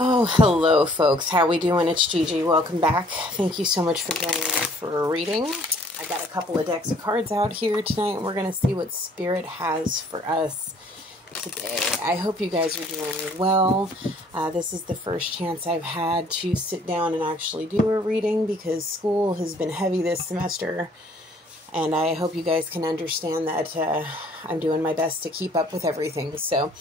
Oh, hello folks. How we doing? It's Gigi. Welcome back. Thank you so much for joining me for a reading. I got a couple of decks of cards out here tonight, and we're going to see what Spirit has for us today. I hope you guys are doing well. This is the first chance I've had to sit down and actually do a reading because school has been heavy this semester. And I hope you guys can understand that I'm doing my best to keep up with everything. So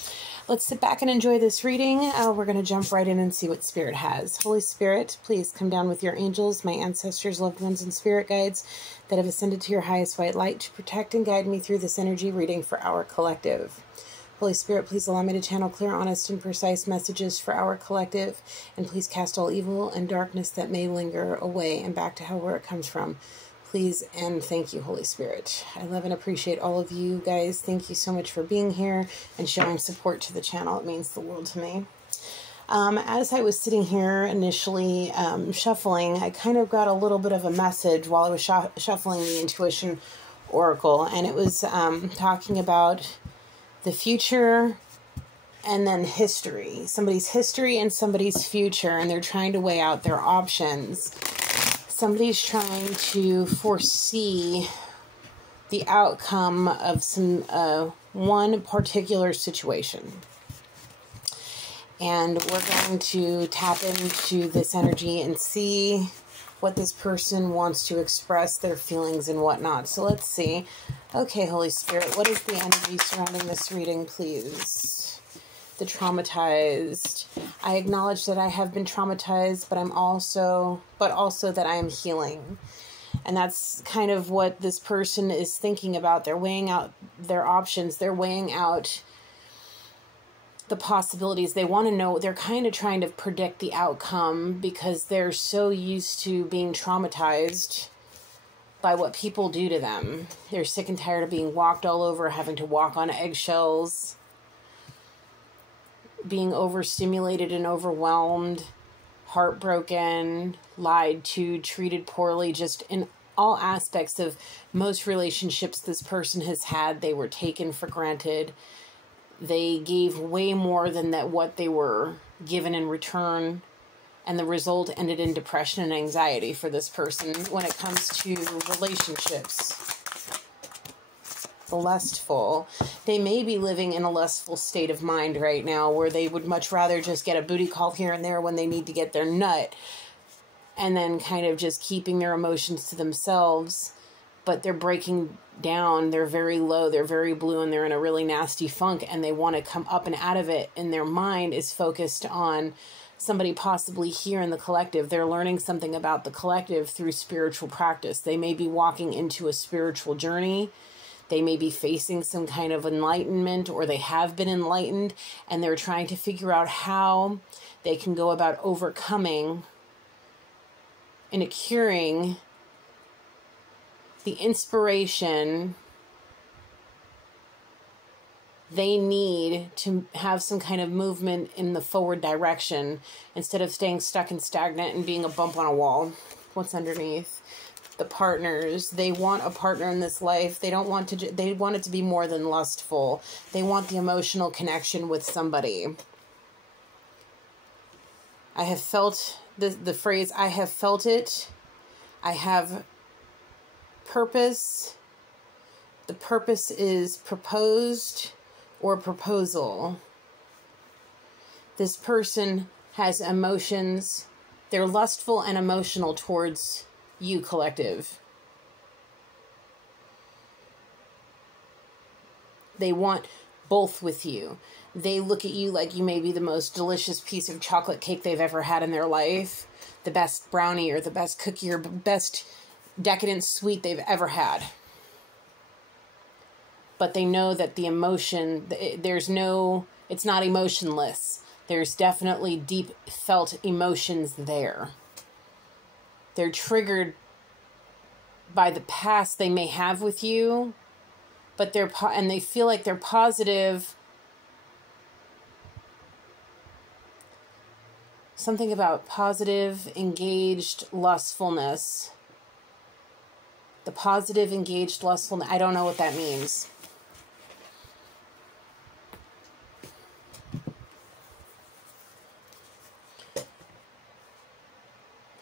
let's sit back and enjoy this reading. We're going to jump right in and see what Spirit has. Holy Spirit, please come down with your angels, my ancestors, loved ones, and spirit guides that have ascended to your highest white light to protect and guide me through this energy reading for our collective. Holy Spirit, please allow me to channel clear, honest, and precise messages for our collective. And please cast all evil and darkness that may linger away and back to where it comes from. Please and thank you, Holy Spirit. I love and appreciate all of you guys. Thank you so much for being here and showing support to the channel. It means the world to me. As I was sitting here initially shuffling, I kind of got a little bit of a message while I was shuffling the Intuition Oracle. And it was talking about the future and then history. Somebody's history and somebody's future. And they're trying to weigh out their options. Somebody's trying to foresee the outcome of one particular situation. And we're going to tap into this energy and see what this person wants to express, their feelings and whatnot. So let's see. Okay, Holy Spirit, what is the energy surrounding this reading, please? The traumatized. I acknowledge that I have been traumatized, but also that I am healing. And that's kind of what this person is thinking about. They're weighing out their options. They're weighing out the possibilities. They want to know, they're kind of trying to predict the outcome because they're so used to being traumatized by what people do to them. They're sick and tired of being walked all over, having to walk on eggshells, being overstimulated and overwhelmed, heartbroken, lied to, treated poorly, just in all aspects of most relationships this person has had. They were taken for granted. They gave way more than what they were given in return. And the result ended in depression and anxiety for this person when it comes to relationships. The lustful. They may be living in a lustful state of mind right now where they would much rather just get a booty call here and there when they need to get their nut and then kind of just keeping their emotions to themselves. But they're breaking down. They're very low. They're very blue and they're in a really nasty funk and they want to come up and out of it. And their mind is focused on somebody possibly here in the collective. They're learning something about the collective through spiritual practice. They may be walking into a spiritual journey. They may be facing some kind of enlightenment or they have been enlightened and they're trying to figure out how they can go about overcoming and curing the inspiration they need to have some kind of movement in the forward direction instead of staying stuck and stagnant and being a bump on a wall. What's underneath? The partners. They want a partner in this life. They don't want to, they want it to be more than lustful. They want the emotional connection with somebody. I have felt the phrase, I have felt it. I have purpose. The purpose is proposed or proposal. This person has emotions. They're lustful and emotional towards you, collective. They want both with you. They look at you like you may be the most delicious piece of chocolate cake they've ever had in their life, the best brownie or the best cookie or best decadent sweet they've ever had. But they know that the emotion, it's not emotionless. There's definitely deep felt emotions there. They're triggered by the past they may have with you, but they feel like they're positive. Something about positive, engaged lustfulness. The positive, engaged lustfulness. I don't know what that means.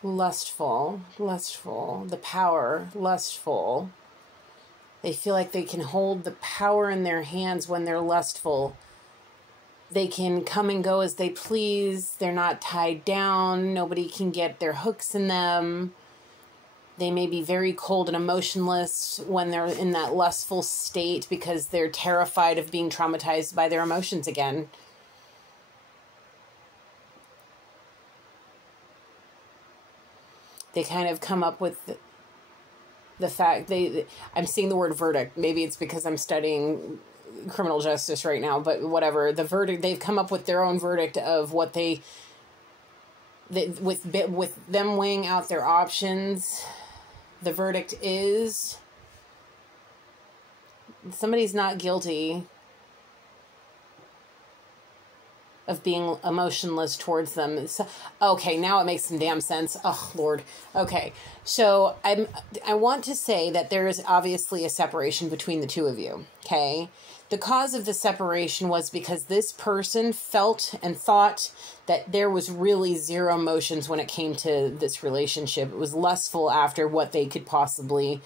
lustful, the power, lustful. They feel like they can hold the power in their hands when they're lustful. They can come and go as they please. They're not tied down. Nobody can get their hooks in them. They may be very cold and emotionless when they're in that lustful state because they're terrified of being traumatized by their emotions again. They kind of come up with the fact I'm seeing the word verdict. Maybe it's because I'm studying criminal justice right now, but whatever. The verdict, they've come up with their own verdict of what with them weighing out their options. The verdict is somebody's not guilty of being emotionless towards them. So, okay, now it makes some damn sense. Oh, Lord. Okay, so I want to say that there is obviously a separation between the two of you, okay? The cause of the separation was because this person felt and thought that there was really zero emotions when it came to this relationship. It was lustful after what they could possibly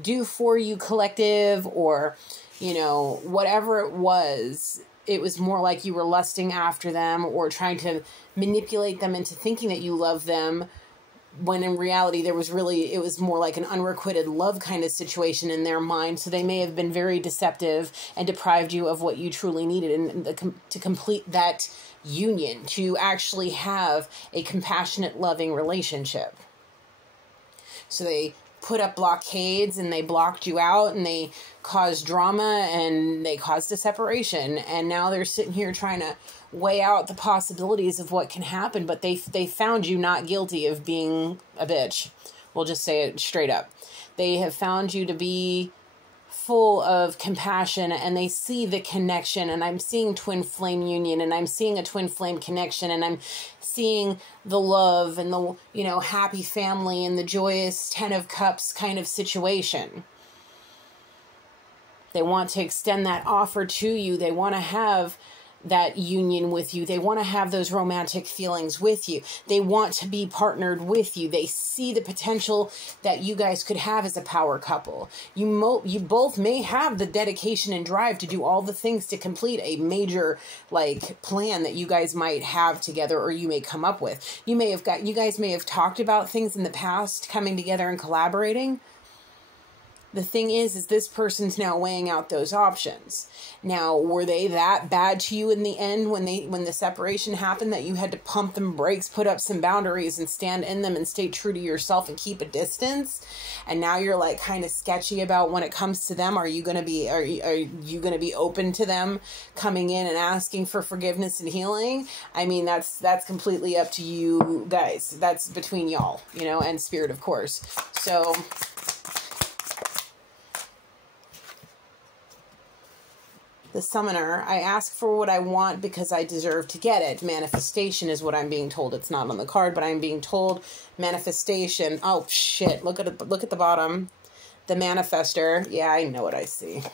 do for you, collective, or, whatever it was. It was more like you were lusting after them or trying to manipulate them into thinking that you love them, when in reality it was more like an unrequited love kind of situation in their mind. So they may have been very deceptive and deprived you of what you truly needed and to complete that union, to actually have a compassionate, loving relationship. So they put up blockades and they blocked you out and they caused drama and they caused a separation. And now they're sitting here trying to weigh out the possibilities of what can happen, but they found you not guilty of being a bitch. We'll just say it straight up. They have found you to be full of compassion, and they see the connection, and I'm seeing twin flame union, and I'm seeing a twin flame connection, and I'm seeing the love and the, happy family and the joyous 10 of Cups kind of situation. They want to extend that offer to you. They want to have that union with you. They want to have those romantic feelings with you. They want to be partnered with you. They see the potential that you guys could have as a power couple. You both may have the dedication and drive to do all the things to complete a major plan that you guys might have together, or you may come up with. You guys may have talked about things in the past, coming together and collaborating. The thing is this person's now weighing out those options. Now, were they that bad to you in the end when the separation happened that you had to pump them brakes, put up some boundaries and stand in them and stay true to yourself and keep a distance? And now you're kind of sketchy about when it comes to them. Are you going to be open to them coming in and asking for forgiveness and healing? I mean, that's completely up to you guys. That's between y'all, and spirit, of course. So the summoner, I ask for what I want because I deserve to get it. Manifestation is what I'm being told. It's not on the card, but I'm being told manifestation. Oh, shit. Look at the bottom. The manifester. Yeah, I know what I see.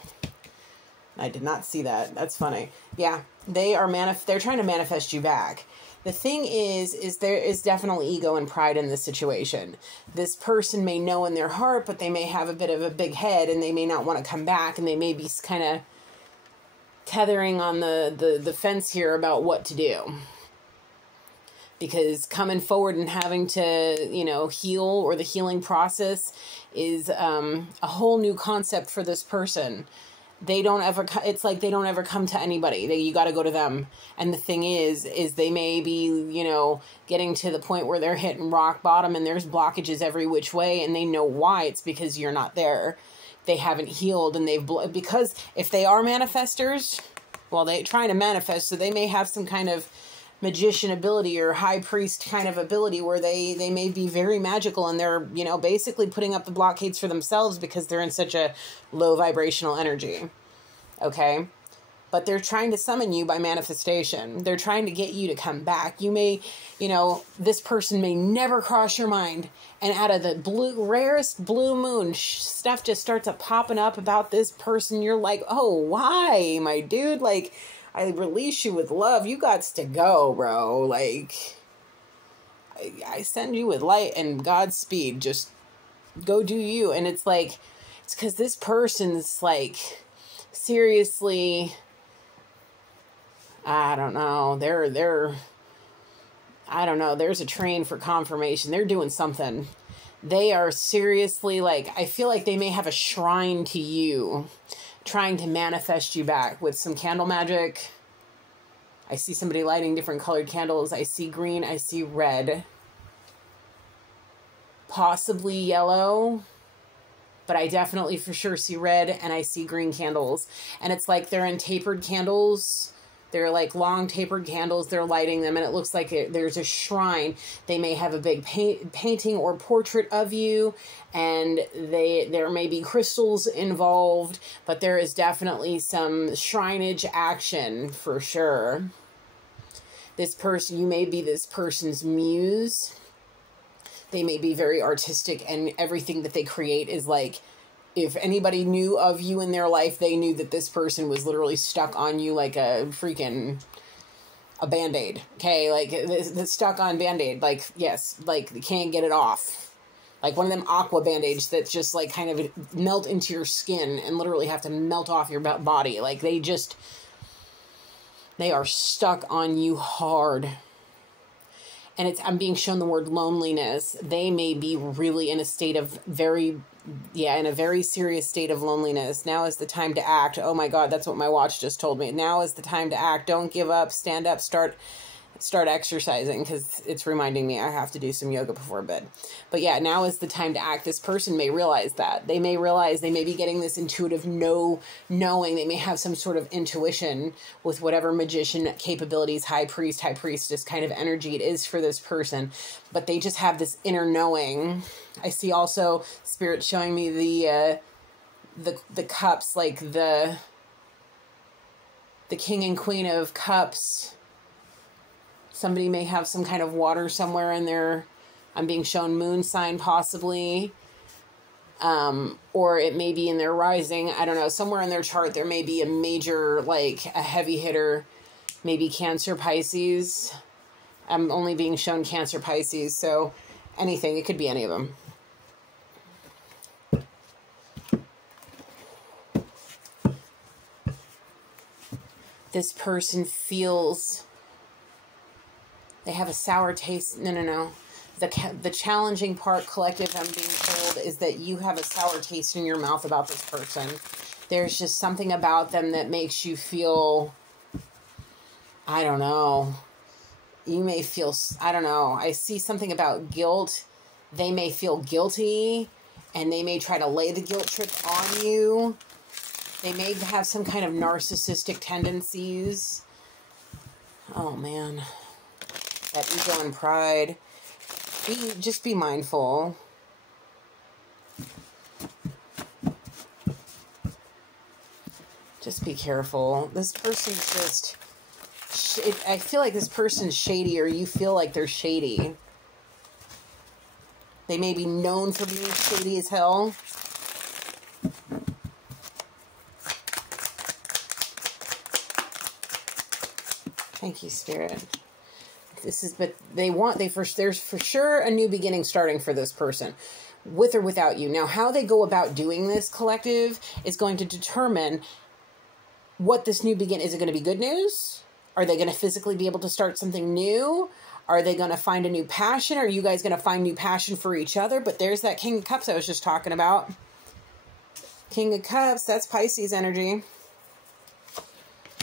I did not see that. That's funny. Yeah, they're trying to manifest you back. The thing is there is definitely ego and pride in this situation. This person may know in their heart, but they may have a bit of a big head and they may not want to come back, and they may be kind of tethering on the fence here about what to do. Because coming forward and having to, heal, or the healing process is a whole new concept for this person. It's like they don't ever come to anybody. You got to go to them. And the thing is they may be, getting to the point where they're hitting rock bottom and there's blockages every which way, and they know why. It's because you're not there. They haven't healed, and because if they are manifestors, well, they're trying to manifest, so they may have some kind of magician ability or high priest kind of ability where they may be very magical, and they're, basically putting up the blockades for themselves because they're in such a low vibrational energy. Okay? But they're trying to summon you by manifestation. They're trying to get you to come back. You may, this person may never cross your mind. And out of the rarest blue moon, stuff just starts popping up about this person. You're like, oh, why, my dude? I release you with love. You gots to go, bro. I send you with light and Godspeed. Just go do you. And it's like, it's because this person's like, seriously, I don't know. I don't know. There's a train for confirmation. They're doing something. They are seriously like, I feel like they may have a shrine to you, trying to manifest you back with some candle magic. I see somebody lighting different colored candles. I see green. I see red. Possibly yellow. But I definitely for sure see red, and I see green candles. And it's like they're in tapered candles. They're like long tapered candles. They're lighting them, and it looks like there's a shrine. They may have a big painting or portrait of you, and there may be crystals involved, but there is definitely some shrineage action for sure. This person, you may be this person's muse. They may be very artistic, and everything that they create is like, if anybody knew of you in their life, they knew that this person was literally stuck on you like a Band-Aid. Okay, like it's stuck on Band-Aid. Like, yes, like they can't get it off. Like one of them aqua Band-Aids that just like kind of melt into your skin and literally have to melt off your body. Like they are stuck on you hard. And I'm being shown the word loneliness. They may be really in a state of in a very serious state of loneliness. Now is the time to act. Oh my God, that's what my watch just told me. Now is the time to act. Don't give up. Stand up. Start exercising, because it's reminding me I have to do some yoga before bed. But yeah, now is the time to act. This person may realize that. They may realize they may be getting this intuitive knowing. They may have some sort of intuition with whatever magician capabilities, high priest, high priestess kind of energy it is for this person. But they just have this inner knowing. I see also Spirit showing me the cups, like the King and Queen of Cups. Somebody may have some kind of water somewhere in their, I'm being shown moon sign possibly, or it may be in their rising. I don't know. Somewhere in their chart there may be a major, like a heavy hitter, maybe Cancer, Pisces. I'm only being shown Cancer, Pisces, so anything. It could be any of them. This person feels they have a sour taste. No. The challenging part, collective, I'm being told, is that you have a sour taste in your mouth about this person. There's just something about them that makes you feel, I don't know. You may feel, I don't know. I see something about guilt. They may feel guilty, and they may try to lay the guilt trip on you. They may have some kind of narcissistic tendencies. Oh, man. That ego and pride. Just be mindful. Just be careful. This person's just... I feel like this person's shady, or you feel like they're shady. They may be known for being shady as hell. Thank you, Spirit. There's for sure a new beginning starting for this person, with or without you. Now, how they go about doing this, collective, is going to determine what this new beginning, is it going to be good news? Are they going to physically be able to start something new? Are they going to find a new passion? Are you guys going to find new passion for each other? But there's that King of Cups I was just talking about. King of Cups, that's Pisces energy.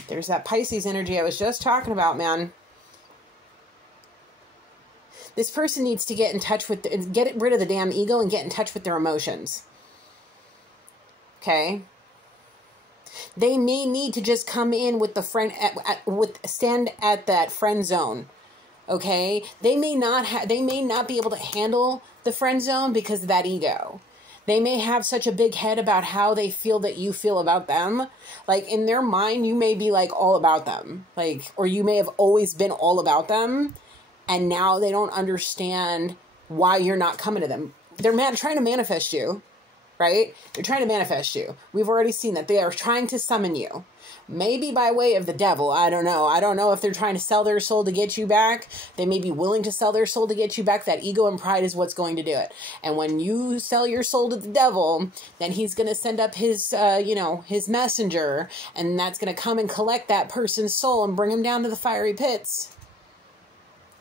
There's that Pisces energy I was just talking about, man. This person needs to get in touch with, get rid of the damn ego and get in touch with their emotions. Okay? They may need to just come in with the friend, stand at that friend zone. Okay? They may not be able to handle the friend zone because of that ego. They may have such a big head about how they feel that you feel about them. Like, in their mind, you may be like all about them. Like, or you may have always been all about them. And now they don't understand why you're not coming to them. They're trying to manifest you. right? They're trying to manifest you. We've already seen that. They are trying to summon you. Maybe by way of the devil. I don't know. I don't know if they're trying to sell their soul to get you back. They may be willing to sell their soul to get you back. That ego and pride is what's going to do it. And when you sell your soul to the devil, then he's going to send up his, his messenger. And that's going to come and collect that person's soul and bring him down to the fiery pits.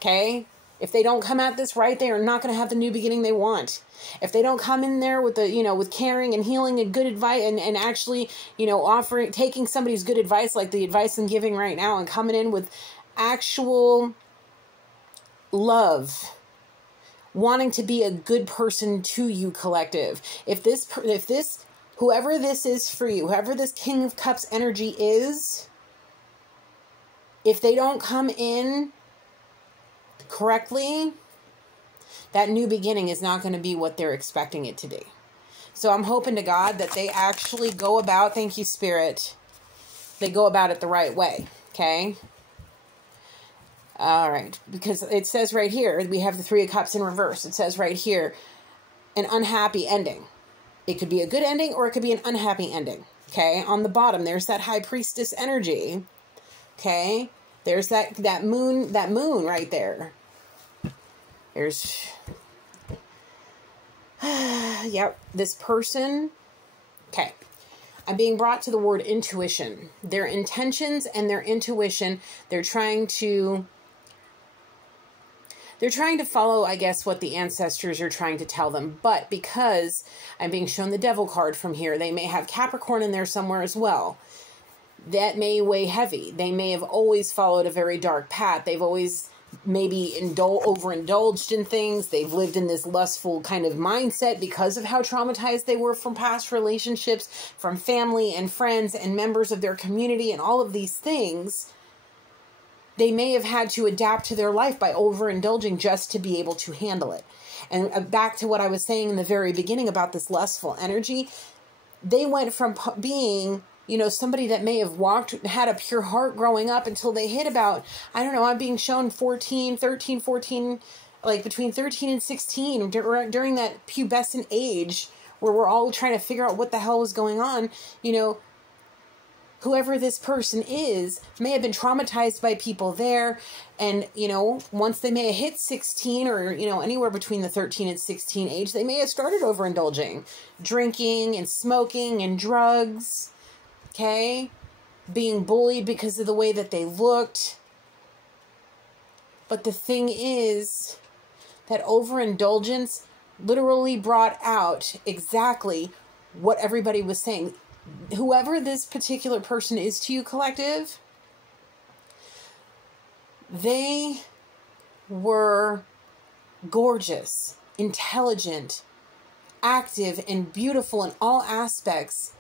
Okay? If they don't come at this right, they are not going to have the new beginning they want. If they don't come in there with with caring and healing and good advice and actually, taking somebody's good advice, like the advice I'm giving right now, and coming in with actual love, wanting to be a good person to you, collective. Whoever this is for you, whoever this King of Cups energy is, if they don't come in correctly, that new beginning is not going to be what they're expecting it to be. So I'm hoping to God that they actually go about, thank you, Spirit, they go about it the right way, okay? All right, because it says right here, we have the Three of Cups in reverse. It says right here, an unhappy ending. It could be a good ending or it could be an unhappy ending, okay? On the bottom, there's that High Priestess energy, okay? There's that moon right there. There's, yep, this person. Okay. I'm being brought to the word intuition. Their intentions and their intuition, they're trying to follow, I guess, what the ancestors are trying to tell them. But because I'm being shown the Devil card from here, they may have Capricorn in there somewhere as well. That may weigh heavy. They may have always followed a very dark path. They've always maybe overindulged in things. They've lived in this lustful kind of mindset because of how traumatized they were from past relationships, from family and friends and members of their community and all of these things. They may have had to adapt to their life by overindulging just to be able to handle it. And back to what I was saying in the very beginning about this lustful energy, they went from being somebody that may have had a pure heart growing up until they hit about, I don't know, I'm being shown 14, like between 13 and 16, during that pubescent age where we're all trying to figure out what the hell was going on. Whoever this person is may have been traumatized by people there. And, once they may have hit 16 or, anywhere between the 13 and 16 age, they may have started overindulging, drinking and smoking and drugs. Okay, being bullied because of the way that they looked. But the thing is that overindulgence literally brought out exactly what everybody was saying. Whoever this particular person is to you, collective, they were gorgeous, intelligent, active, and beautiful in all aspects.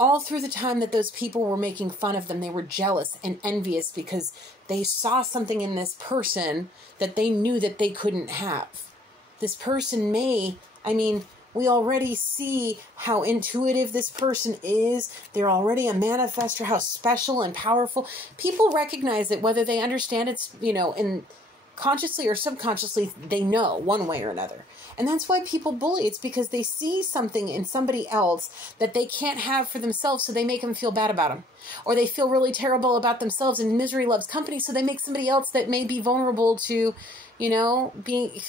All through the time that those people were making fun of them, they were jealous and envious because they saw something in this person that they knew that they couldn't have. This person we already see how intuitive this person is. They're already a manifestor, how special and powerful. People recognize it, whether they understand it's, in consciously or subconsciously, they know one way or another. And that's why people bully. It's because they see something in somebody else that they can't have for themselves, so they make them feel bad about them. Or they feel really terrible about themselves, and misery loves company, so they make somebody else that may be vulnerable to, being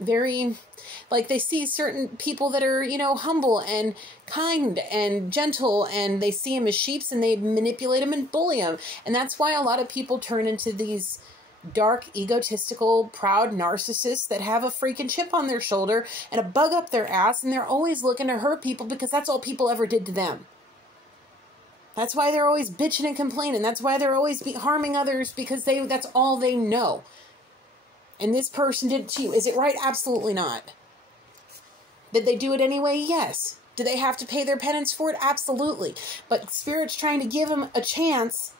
very, like they see certain people that are, humble and kind and gentle, and they see them as sheeps and they manipulate them and bully them. And that's why a lot of people turn into these dark, egotistical, proud narcissists that have a freaking chip on their shoulder and a bug up their ass, and they're always looking to hurt people because that's all people ever did to them. That's why they're always bitching and complaining. That's why they're always harming others, because that's all they know. And this person did it to you. Is it right? Absolutely not. Did they do it anyway? Yes. Do they have to pay their penance for it? Absolutely. But Spirit's trying to give them a chance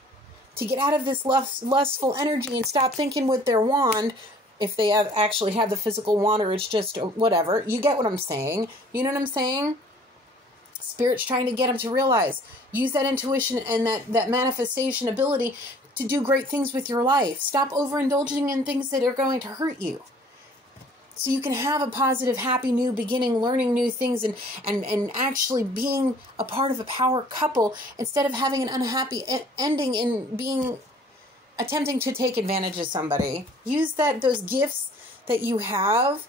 to get out of this lustful energy and stop thinking with their wand, if they actually have the physical wand or it's just whatever. You get what I'm saying? You know what I'm saying? Spirit's trying to get them to realize, use that intuition and that manifestation ability to do great things with your life. Stop overindulging in things that are going to hurt you. so you can have a positive, happy new beginning, learning new things, and actually being a part of a power couple instead of having an unhappy ending in attempting to take advantage of somebody. Use those gifts that you have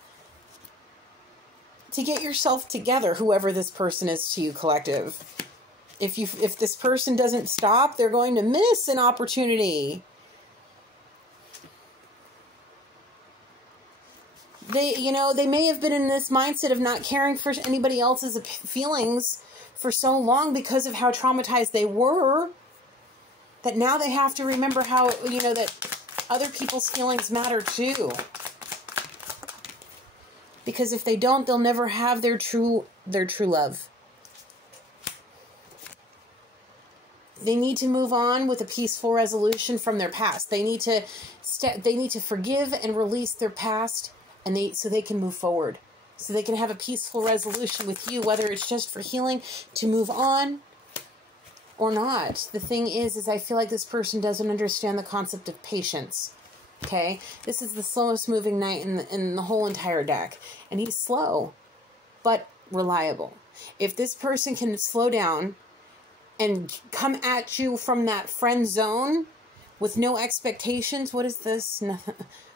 to get yourself together, whoever this person is to you, collective. If this person doesn't stop, they're going to miss an opportunity. They may have been in this mindset of not caring for anybody else's feelings for so long because of how traumatized they were, that now they have to remember how, that other people's feelings matter too. Because if they don't, they'll never have their true love. They need to move on with a peaceful resolution from their past. They need to forgive and release their past, and so they can move forward. So they can have a peaceful resolution with you, whether it's just for healing, to move on, or not. The thing is I feel like this person doesn't understand the concept of patience. Okay? This is the slowest moving knight in the whole entire deck. And he's slow, but reliable. If this person can slow down and come at you from that friend zone with no expectations, what is this?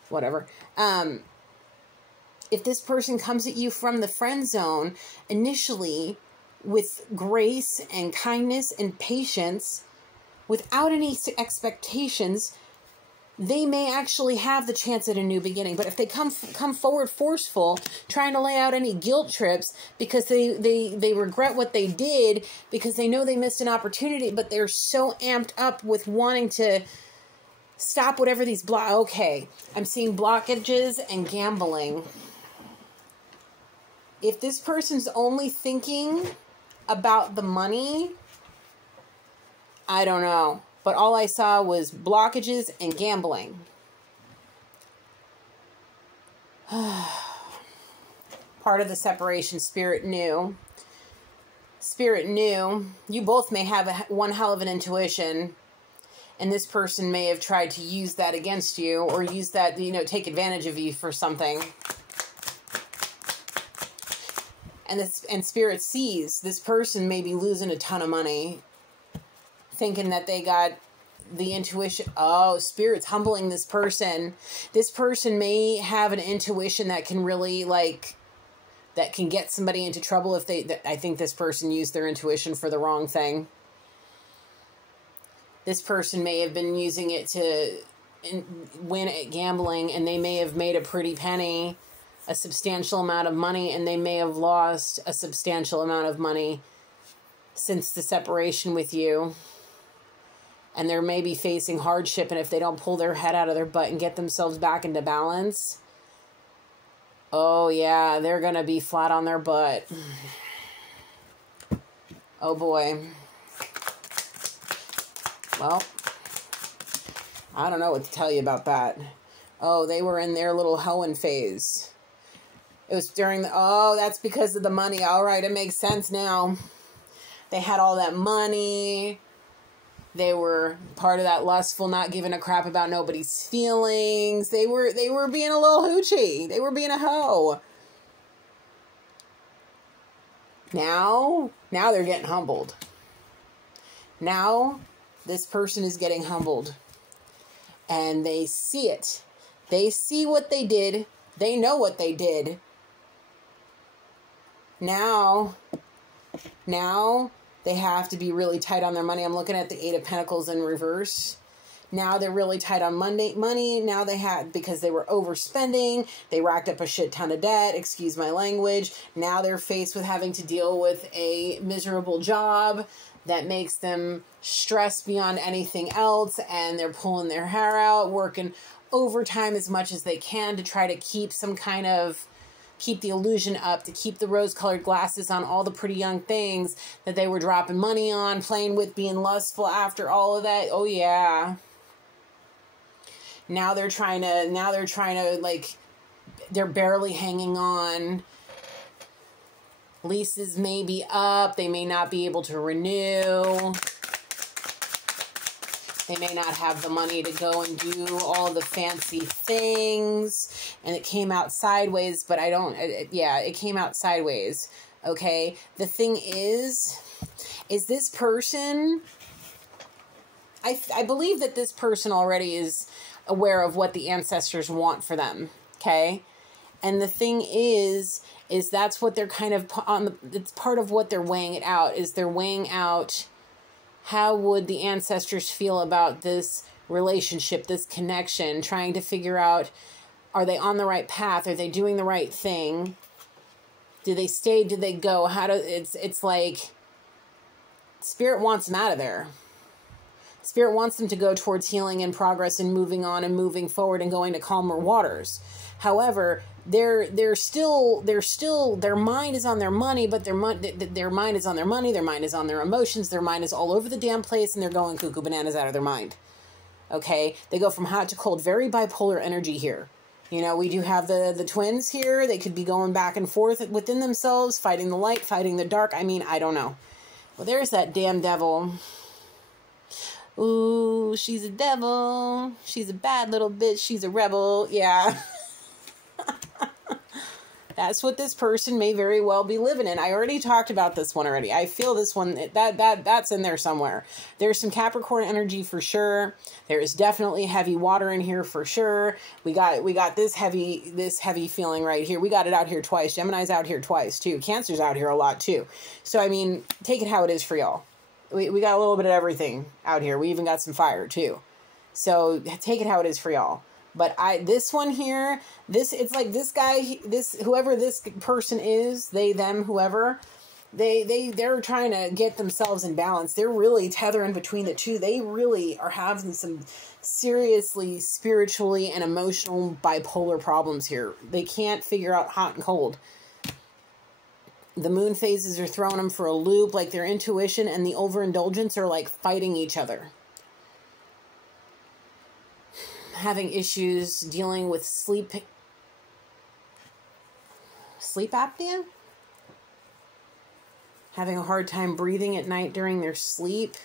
Whatever. If this person comes at you from the friend zone initially with grace and kindness and patience, without any expectations, they may actually have the chance at a new beginning. But if they come forward forceful, trying to lay out any guilt trips because they regret what they did, because they know they missed an opportunity, but they're so amped up with wanting to stop whatever these okay, I'm seeing blockages and gambling. If this person's only thinking about the money, I don't know. But all I saw was blockages and gambling. Part of the separation, Spirit knew. Spirit knew. You both may have one hell of an intuition. And this person may have tried to use that against you, or use that, take advantage of you for something. And Spirit sees this person may be losing a ton of money, thinking that they got the intuition. Oh, Spirit's humbling this person. This person may have an intuition that can really, that can get somebody into trouble if I think this person used their intuition for the wrong thing. This person may have been using it to win at gambling, and they may have made a pretty penny, a substantial amount of money, and they may have lost a substantial amount of money since the separation with you. And they're maybe facing hardship, and if they don't pull their head out of their butt and get themselves back into balance, oh yeah, they're going to be flat on their butt. Oh boy. Well, I don't know what to tell you about that. Oh, they were in their little hoeing phase. It was during that's because of the money. All right, it makes sense now. They had all that money. They were part of that lustful, not giving a crap about nobody's feelings. They were being a little hoochie. They were being a hoe. Now they're getting humbled. Now this person is getting humbled. And they see it. They see what they did. They know what they did. Now they have to be really tight on their money. I'm looking at the Eight of Pentacles in reverse. Now they're really tight on money. Now they had, because they were overspending, they racked up a shit ton of debt, excuse my language. Now they're faced with having to deal with a miserable job that makes them stressed beyond anything else, and they're pulling their hair out, working overtime as much as they can to try to keep keep the illusion up, to keep the rose-colored glasses on all the pretty young things that they were dropping money on, playing with, being lustful after all of that. Oh yeah. Now they're trying to they're barely hanging on. Leases may be up. They may not be able to renew. They may not have the money to go and do all the fancy things. And it came out sideways, but it came out sideways. Okay. The thing is this person, I believe that this person already is aware of what the ancestors want for them. Okay. And the thing is that's what they're kind of it's part of what they're weighing it out, is they're weighing out how would the ancestors feel about this relationship, this connection, trying to figure out, are they on the right path? Are they doing the right thing? Do they stay? Do they go? It's like Spirit wants them out of there. Spirit wants them to go towards healing and progress and moving on and moving forward and going to calmer waters. However, their mind is on their money, but their mind is on their money, their mind is on their emotions, their mind is all over the damn place, and they're going cuckoo bananas out of their mind. Okay? They go from hot to cold, very bipolar energy here. You know, we do have the twins here. They could be going back and forth within themselves, fighting the light, fighting the dark. I mean, I don't know. Well, there's that damn devil. Ooh, she's a devil. She's a bad little bitch. She's a rebel. Yeah. That's what this person may very well be living in. I already talked about this one already. I feel this one, that's in there somewhere. There's some Capricorn energy for sure. There is definitely heavy water in here for sure. We got this heavy feeling right here. We got it out here twice. Gemini's out here twice too. Cancer's out here a lot too. So, I mean, take it how it is for y'all. We got a little bit of everything out here. We even got some fire too. So take it how it is for y'all. But this one here, it's like this guy, whoever this person is, they, them, whoever, they're trying to get themselves in balance. They're really tethering between the two. They really are having some seriously spiritually and emotional bipolar problems here. They can't figure out hot and cold. The moon phases are throwing them for a loop, like their intuition and the overindulgence are like fighting each other. Having issues dealing with sleep apnea, having a hard time breathing at night during their sleep.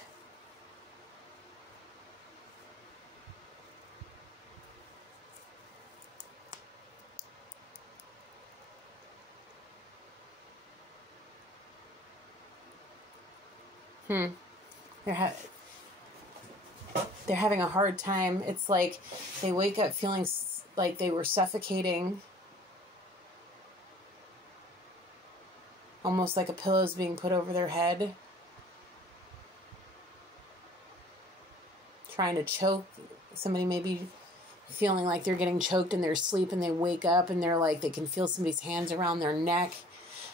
They're having a hard time. It's like they wake up feeling like they were suffocating. Almost like a pillow's being put over their head. Trying to choke. Somebody maybe feeling like they're getting choked in their sleep, and they wake up and they're like, they can feel somebody's hands around their neck.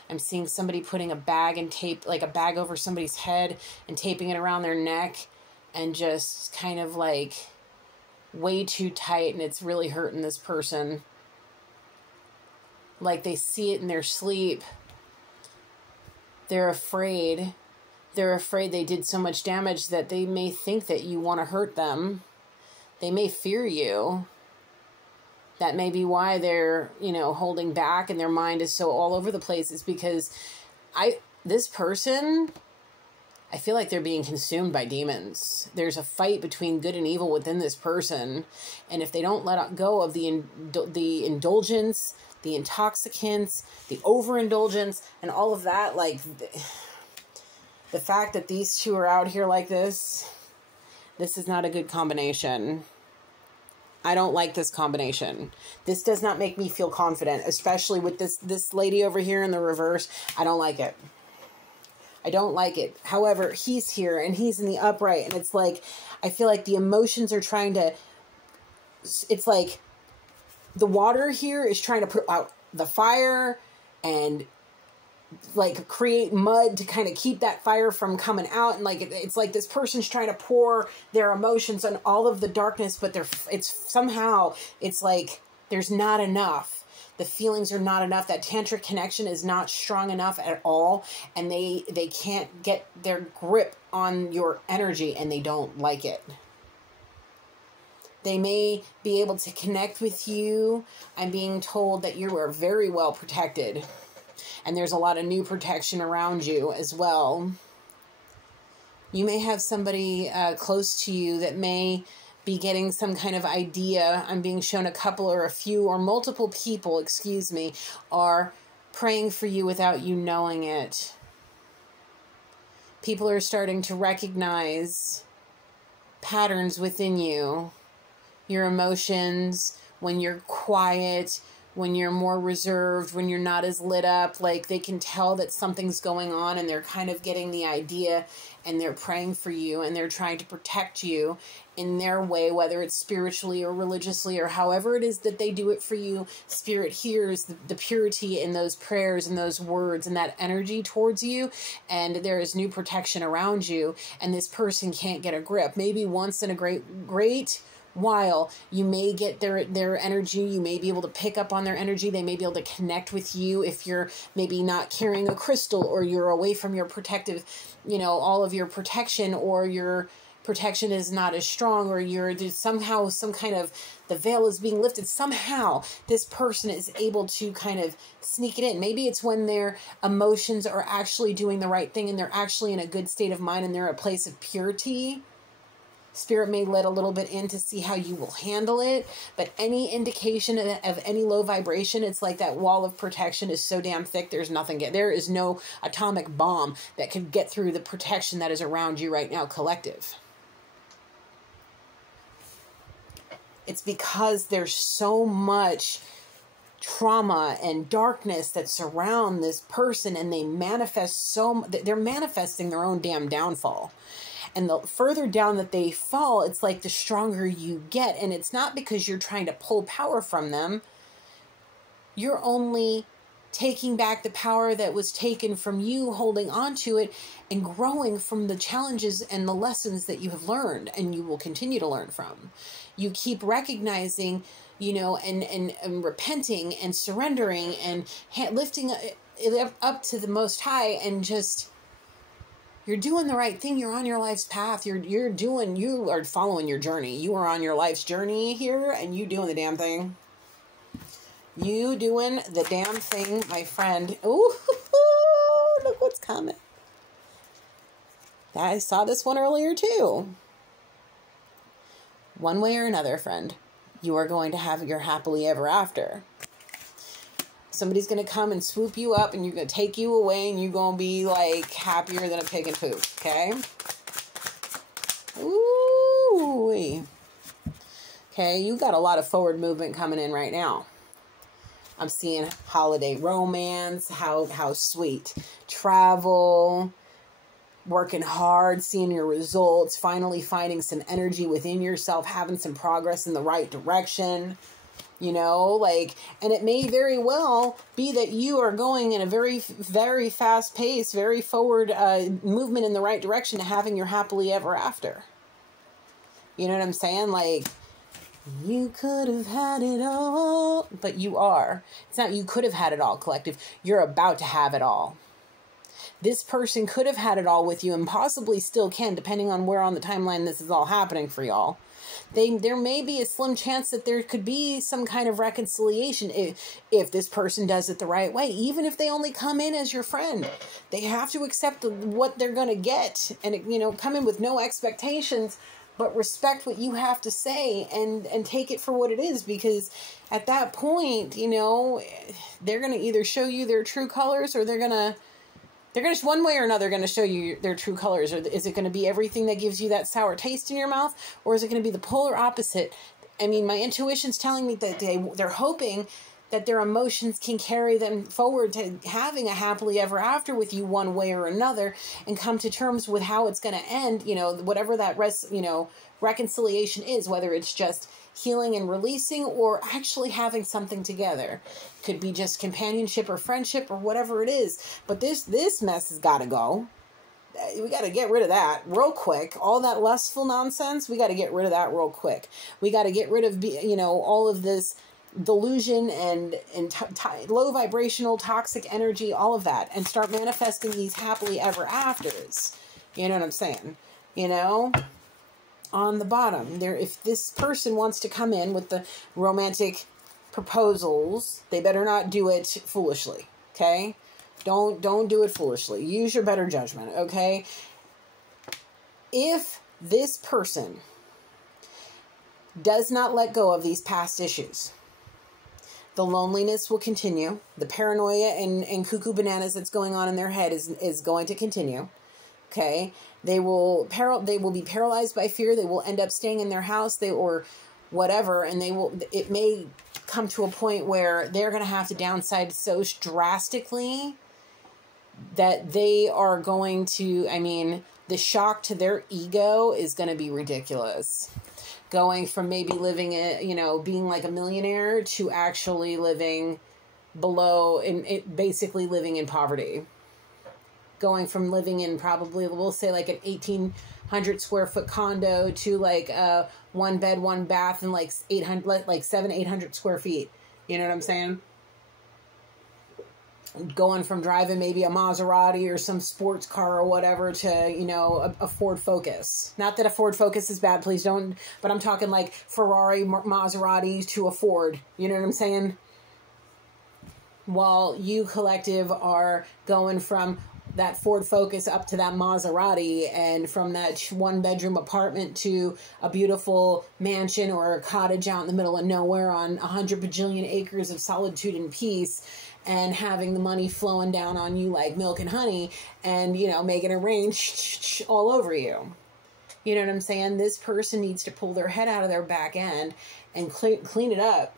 I'm seeing somebody putting a bag and tape, like a bag over somebody's head and taping it around their neck. And just kind of like way too tight, and it's really hurting this person. Like they see it in their sleep. They're afraid. They're afraid they did so much damage that they may think that you want to hurt them. They may fear you. That may be why they're, holding back and their mind is so all over the place. It's because this person, I feel like they're being consumed by demons. There's a fight between good and evil within this person. And if they don't let go of the indulgence, the intoxicants, the overindulgence, and all of that, like the fact that these two are out here like this is not a good combination. I don't like this combination. This does not make me feel confident, especially with this lady over here in the reverse. I don't like it. I don't like it. However, he's here and he's in the upright, and it's like, I feel like the emotions are trying to, it's like the water here is trying to put out the fire and like create mud to kind of keep that fire from coming out. And like, it's like this person's trying to pour their emotions on all of the darkness, but it's like there's not enough. The feelings are not enough. That tantric connection is not strong enough at all. And they can't get their grip on your energy, and they don't like it. They may be able to connect with you. I'm being told that you are very well protected. And there's a lot of new protection around you as well. You may have somebody close to you that may be getting some kind of idea. I'm being shown a couple or a few or multiple people, excuse me, are praying for you without you knowing it. People are starting to recognize patterns within you, your emotions, when you're quiet, when you're more reserved, when you're not as lit up, like they can tell that something's going on and they're kind of getting the idea and they're praying for you and they're trying to protect you in their way, whether it's spiritually or religiously or however it is that they do it for you. Spirit hears the purity in those prayers and those words and that energy towards you, and there is new protection around you, and this person can't get a grip. Maybe once in a great while you may get their energy, you may be able to pick up on their energy, they may be able to connect with you if you're maybe not carrying a crystal or you're away from your protective, all of your protection, or your protection is not as strong, or there's somehow some kind of, the veil is being lifted. Somehow this person is able to kind of sneak it in. Maybe it's when their emotions are actually doing the right thing and they're actually in a good state of mind and they're at a place of purity. Spirit may let a little bit in to see how you will handle it, but any indication of any low vibration, it's like that wall of protection is so damn thick, there is no atomic bomb that could get through the protection that is around you right now, collective. It's because there's so much trauma and darkness that surround this person, and they're manifesting their own damn downfall. And the further down that they fall, it's like the stronger you get. And it's not because you're trying to pull power from them. You're only taking back the power that was taken from you, holding on to it, and growing from the challenges and the lessons that you have learned and you will continue to learn from. You keep recognizing, and repenting and surrendering and lifting it up to the Most High, and just... you're doing the right thing. You're on your life's path. You are following your journey. You are on your life's journey here, and you doing the damn thing. You doing the damn thing, my friend. Ooh, look what's coming. I saw this one earlier too. One way or another, friend, you are going to have your happily ever after. Somebody's going to come and swoop you up and you're going to take you away and you're going to be like happier than a pig in poop. Okay. Ooh. Okay. You got a lot of forward movement coming in right now. I'm seeing holiday romance. How sweet. Travel, working hard, seeing your results, finally finding some energy within yourself, having some progress in the right direction. And it may very well be that you are going in a very, very fast pace, very forward movement in the right direction to having your happily ever after. You know what I'm saying? Like, you could have had it all, but you are. It's not you could have had it all, collective. You're about to have it all. This person could have had it all with you and possibly still can, depending on where on the timeline this is all happening for y'all. There may be a slim chance that there could be some kind of reconciliation if this person does it the right way. Even if they only come in as your friend, they have to accept what they're going to get and, come in with no expectations, but respect what you have to say and take it for what it is. Because at that point, they're going to either show you their true colors, or they're going to one way or another going to show you their true colors. Or is it going to be everything that gives you that sour taste in your mouth? Or is it going to be the polar opposite? I mean, my intuition's telling me that they're hoping that their emotions can carry them forward to having a happily ever after with you one way or another, and come to terms with how it's going to end, whatever that reconciliation is, whether it's just healing and releasing or actually having something together. Could be just companionship or friendship or whatever it is. But this mess has got to go. We got to get rid of that real quick. All that lustful nonsense, we got to get rid of that real quick. We got to get rid of, all of this delusion and low vibrational toxic energy, all of that, and start manifesting these happily ever afters. You know what I'm saying? On the bottom there, if this person wants to come in with the romantic proposals, they better not do it foolishly. Okay? Don't do it foolishly. Use your better judgment. Okay? if this person does not let go of these past issues, the loneliness will continue. The paranoia and cuckoo bananas that's going on in their head is going to continue. Okay. They will be paralyzed by fear. They will end up staying in their house, or whatever. And it may come to a point where they're going to have to downsize so drastically that they are going to, the shock to their ego is going to be ridiculous. Going from maybe living, being like a millionaire to actually living below, basically living in poverty. Going from living in probably, we'll say like an 1,800 square foot condo to like a 1 bed, 1 bath and like 800 square feet. You know what I'm saying? Going from driving maybe a Maserati or some sports car or whatever to, a Ford Focus. Not that a Ford Focus is bad, please don't, but I'm talking like Ferrari, Maserati to a Ford. You know what I'm saying? While you collective are going from that Ford Focus up to that Maserati, and from that 1-bedroom apartment to a beautiful mansion or a cottage out in the middle of nowhere on 100 bajillion acres of solitude and peace, and having the money flowing down on you like milk and honey, and, making it rain all over you. You know what I'm saying? This person needs to pull their head out of their back end and clean it up.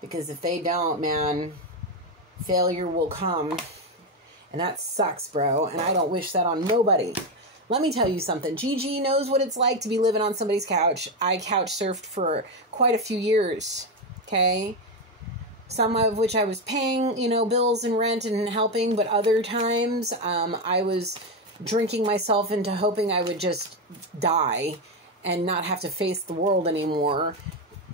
Because if they don't, man, failure will come. And that sucks, bro. And I don't wish that on nobody. Let me tell you something. Gigi knows what it's like to be living on somebody's couch. I couch surfed for quite a few years. Okay? Some of which I was paying, bills and rent and helping. But other times, I was drinking myself into hoping I would just die and not have to face the world anymore.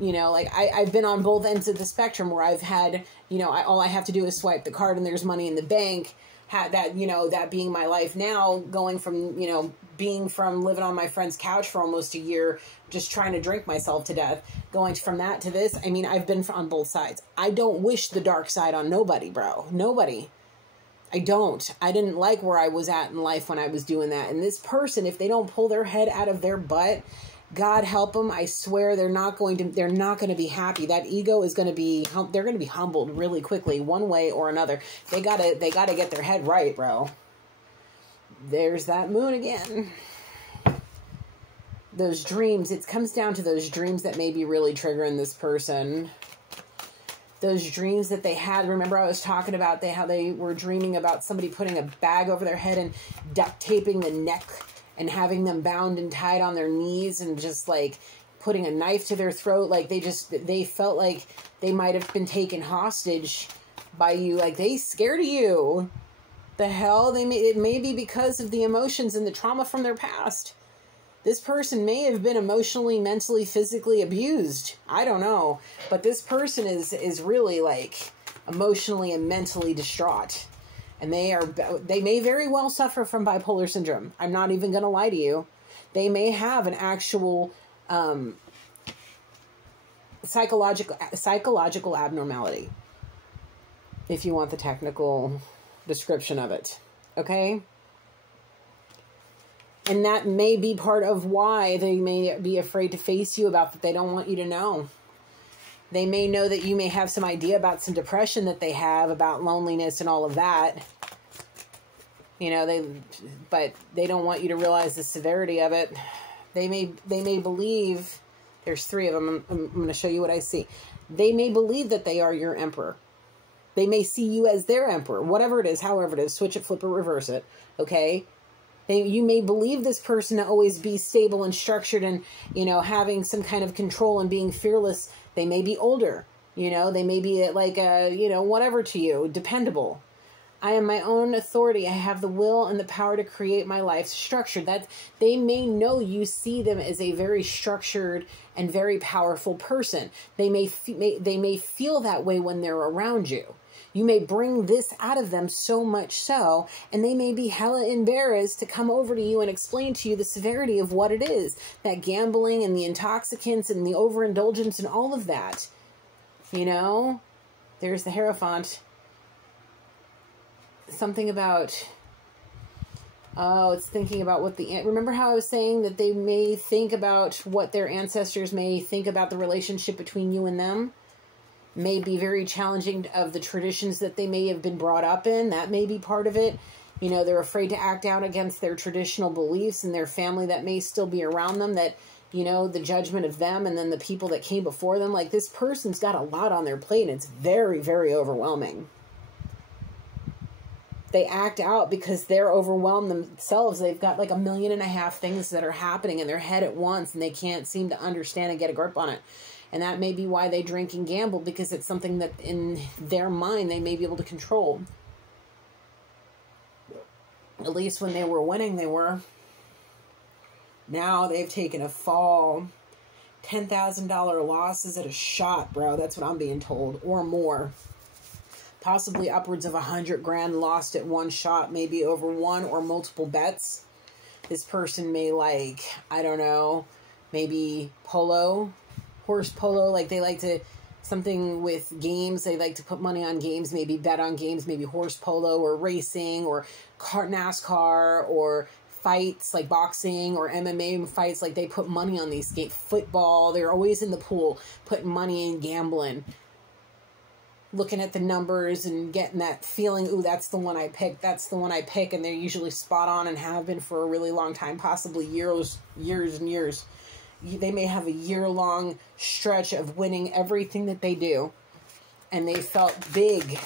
I've been on both ends of the spectrum where I've had, all I have to do is swipe the card and there's money in the bank. That being my life now, going from, being from living on my friend's couch for almost a year, just trying to drink myself to death, going from that to this. I've been on both sides. I don't wish the dark side on nobody, bro. Nobody. I don't. I didn't like where I was at in life when I was doing that. And this person, if they don't pull their head out of their butt, God help them. I swear they're not going to be happy. That ego is going to be, they're going to be humbled really quickly, one way or another. They gotta get their head right, bro. There's that moon again. Those dreams, it comes down to those dreams that may be really triggering this person. Those dreams that they had. Remember I was talking about how they were dreaming about somebody putting a bag over their head and duct taping the neck and having them bound and tied on their knees and just like putting a knife to their throat. Like they felt like they might have been taken hostage by you. Like they scared of you. The hell? It may be because of the emotions and the trauma from their past. This person may have been emotionally, mentally, physically abused. I don't know. But this person is really like emotionally and mentally distraught. And they may very well suffer from bipolar syndrome. I'm not even going to lie to you. They may have an actual psychological abnormality, if you want the technical description of it. Okay? And that may be part of why they may be afraid to face you about that. They don't want you to know. They may know that you may have some idea about some depression that they have, about loneliness and all of that. But they don't want you to realize the severity of it. They may believe, there's 3 of them. I'm going to show you what I see. They may believe that they are your emperor. They may see you as their emperor, whatever it is, however it is, switch it, flip it, reverse it. Okay. You may believe this person to always be stable and structured and, having some kind of control and being fearless. They may be older, they may be like, whatever to you, dependable. I am my own authority. I have the will and the power to create my life structured. That they may know you see them as a very structured and very powerful person. They may feel that way when they're around you. You may bring this out of them so much so, and they may be hella embarrassed to come over to you and explain to you the severity of what it is. That gambling and the intoxicants and the overindulgence and all of that. There's the Hierophant. Something about Oh, it's thinking about what remember how I was saying that they may think about what their ancestors may think about the relationship between you and them? May be very challenging of the traditions that they may have been brought up in. That may be part of it. You know, they're afraid to act out against their traditional beliefs and their family that may still be around them, that, you know, the judgment of them and then the people that came before them. Like, this person's got a lot on their plate, and it's very, very overwhelming. They act out because they're overwhelmed themselves. They've got like 1.5 million things that are happening in their head at once, and they can't seem to understand and get a grip on it. And that may be why they drink and gamble, because it's something that in their mind they may be able to control. At least when they were winning, they were. Now they've taken a fall. $10,000 losses at a shot, bro. That's what I'm being told. Or more. Possibly upwards of $100,000 lost at one shot, maybe over one or multiple bets. This person may like, I don't know, maybe polo, horse polo, like they like to, something with games, they like to put money on games, maybe bet on games, maybe horse polo or racing or NASCAR or fights like boxing or MMA fights, like they put money on these games. Football, they're always in the pool, putting money in, gambling. Looking at the numbers and getting that feeling, ooh, that's the one I picked, that's the one I pick, and they're usually spot on and have been for a really long time, possibly years and years. They may have a year-long stretch of winning everything that they do, and they felt big.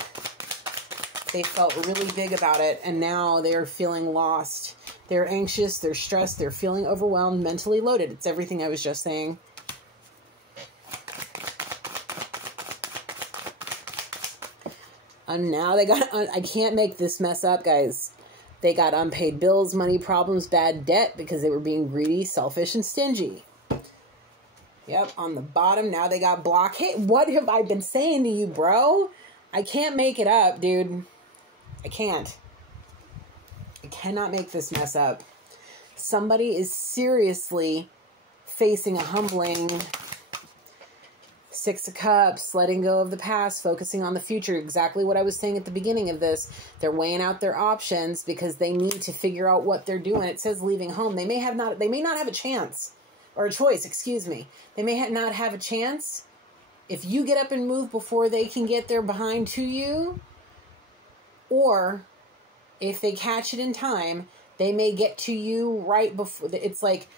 They felt really big about it, and now they're feeling lost. They're anxious, they're stressed, they're feeling overwhelmed, mentally loaded. It's everything I was just saying. And now they got, I can't make this mess up, guys. They got unpaid bills, money problems, bad debt because they were being greedy, selfish, and stingy. Yep, on the bottom, now they got blockade. What have I been saying to you, bro? I can't make it up, dude. I can't. I cannot make this mess up. Somebody is seriously facing a humbling Six of Cups, letting go of the past, focusing on the future. Exactly what I was saying at the beginning of this. They're weighing out their options because they need to figure out what they're doing. It says leaving home. They may not have a chance, or a choice, excuse me. They may not have a chance. If you get up and move before they can get there behind to you, or if they catch it in time, they may get to you right before. It's like,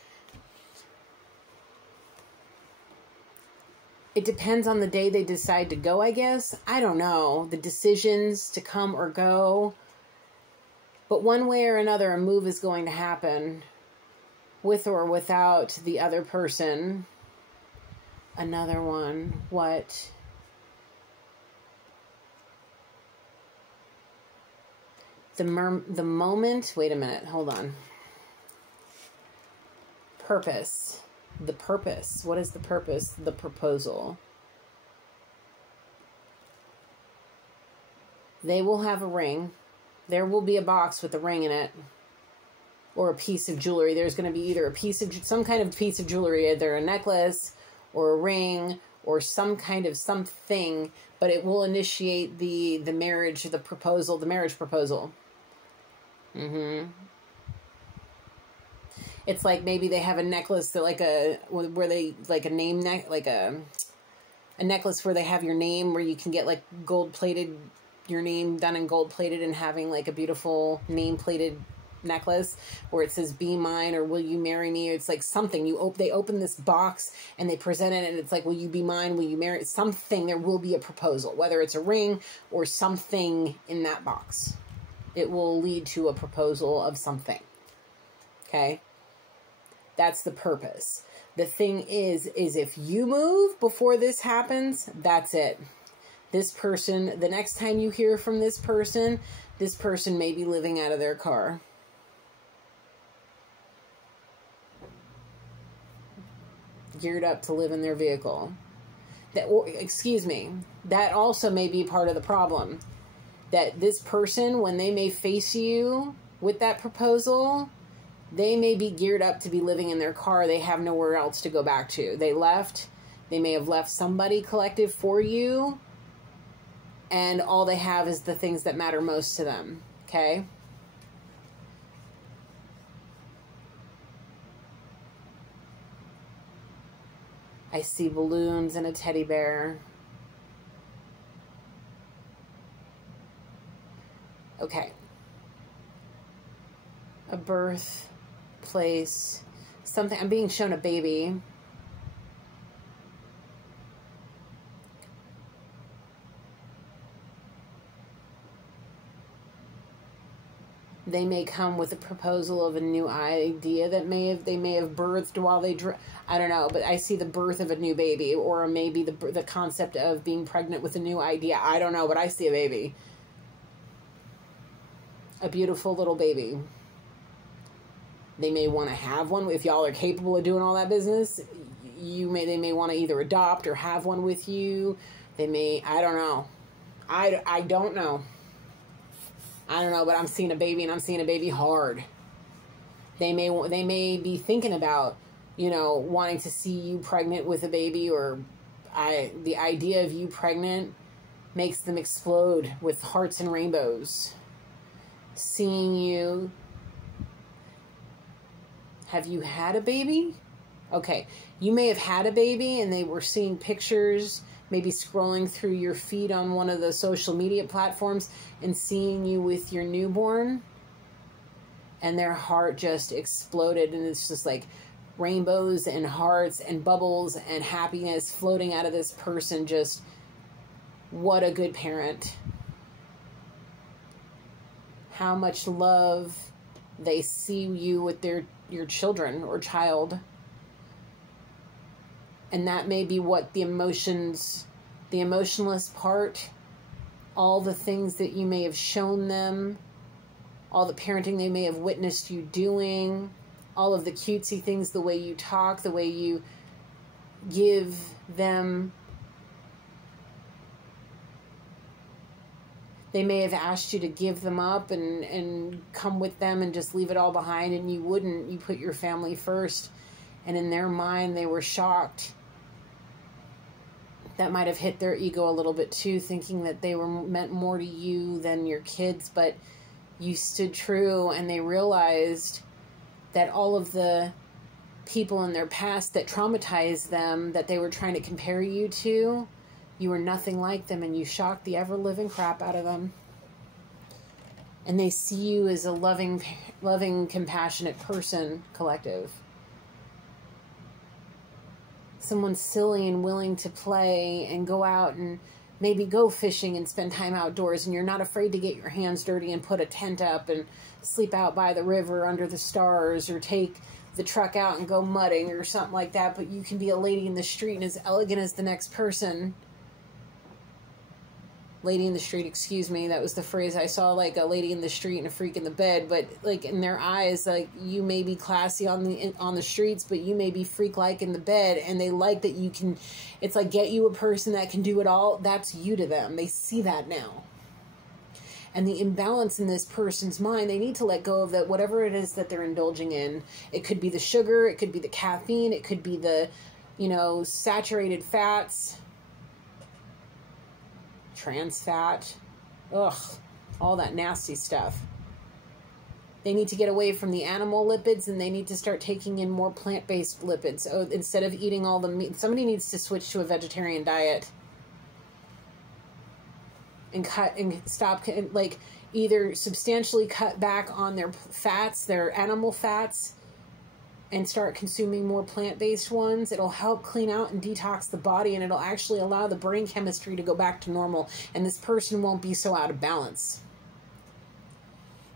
it depends on the day they decide to go, I guess. I don't know. The decisions to come or go. But one way or another, a move is going to happen. With or without the other person. Another one. What? The moment. Wait a minute. Hold on. Purpose. The purpose. What is the purpose? The proposal. They will have a ring. There will be a box with a ring in it. Or a piece of jewelry. There's going to be either a piece of, some kind of piece of jewelry, either a necklace or a ring or some kind of something, but it will initiate the marriage, the proposal, the marriage proposal. It's like maybe they have a necklace that where they, like a name like a necklace where they have your name, where you can get like gold plated, your name done in gold plated, and having like a beautiful name plated necklace where it says "Be mine" or "Will you marry me?" It's like something they open this box and they present it, and it's like, "Will you be mine? Will you marry?" Something. There will be a proposal, whether it's a ring or something in that box. It will lead to a proposal of something. Okay. That's the purpose. The thing is if you move before this happens, that's it. This person, the next time you hear from this person may be living out of their car. Geared up to live in their vehicle. That also may be part of the problem. That this person, when they may face you with that proposal, they may be geared up to be living in their car. They have nowhere else to go back to. They left. They may have left somebody collective for you. And all they have is the things that matter most to them. Okay? I see balloons and a teddy bear. Okay. A birth place. Something. I'm being shown a baby. They may come with a proposal of a new idea that they may have birthed while they I don't know, but I see the birth of a new baby, or maybe the concept of being pregnant with a new idea. I don't know, but I see a baby. A beautiful little baby. They may want to have one if y'all are capable of doing all that business. They may want to either adopt or have one with you. They may, I don't know. I don't know. I don't know, but I'm seeing a baby, and I'm seeing a baby hard. They may be thinking about, wanting to see you pregnant with a baby, or the idea of you pregnant makes them explode with hearts and rainbows. Seeing you. Have you had a baby? Okay, you may have had a baby, and they were seeing pictures, maybe scrolling through your feed on one of the social media platforms and seeing you with your newborn, and their heart just exploded, and it's just like rainbows and hearts and bubbles and happiness floating out of this person. Just what a good parent. How much love they see you with your children or child. And that may be what the emotionless part, all the things that you may have shown them, all the parenting they may have witnessed you doing, all of the cutesy things, the way you talk, the way you give them. They may have asked you to give them up and come with them and just leave it all behind, and you wouldn't. You put your family first, and in their mind they were shocked. That might have hit their ego a little bit too, thinking that they were meant more to you than your kids, but you stood true, and they realized that all of the people in their past that traumatized them, that they were trying to compare you to, you were nothing like them, and you shocked the ever-living crap out of them. And they see you as a loving, compassionate person, collective. Someone silly and willing to play and go out and maybe go fishing and spend time outdoors, and you're not afraid to get your hands dirty and put a tent up and sleep out by the river under the stars, or take the truck out and go mudding or something like that. But you can be a lady in the street and as elegant as the next person. Lady in the street, excuse me, that was the phrase I saw, like a lady in the street and a freak in the bed, but like in their eyes, like you may be classy on the streets, but you may be freak-like in the bed, and they like that you can, it's like, get you a person that can do it all, that's you to them. They see that now. And the imbalance in this person's mind, they need to let go of that, whatever it is that they're indulging in. It could be the sugar, it could be the caffeine, it could be the, saturated fats, trans fat, all that nasty stuff. They need to get away from the animal lipids, and they need to start taking in more plant-based lipids. So instead of eating all the meat, somebody needs to switch to a vegetarian diet and stop, like, either substantially cut back on their fats, their animal fats, and start consuming more plant-based ones. It'll help clean out and detox the body, and it'll actually allow the brain chemistry to go back to normal, and this person won't be so out of balance.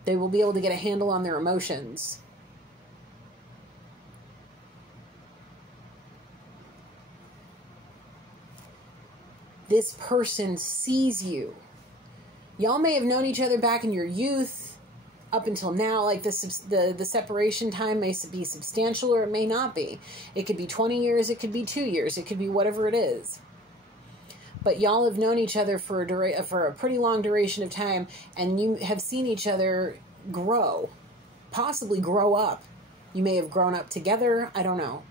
They will be able to get a handle on their emotions. This person sees you. Y'all may have known each other back in your youth, up until now, like the separation time may be substantial, or it may not be. It could be 20 years, it could be 2 years, it could be whatever it is. But y'all have known each other for a pretty long duration of time, and you have seen each other grow, possibly grow up. You may have grown up together, I don't know.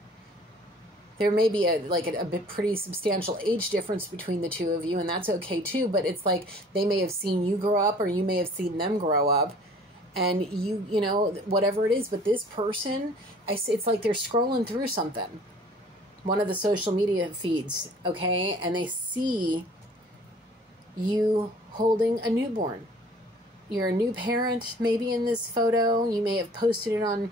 There may be a pretty substantial age difference between the two of you, and that's okay too, but it's like they may have seen you grow up, or you may have seen them grow up. And whatever it is, but this person, it's like they're scrolling through something. one of the social media feeds, okay, and they see you holding a newborn. You're a new parent, maybe in this photo. You may have posted it on,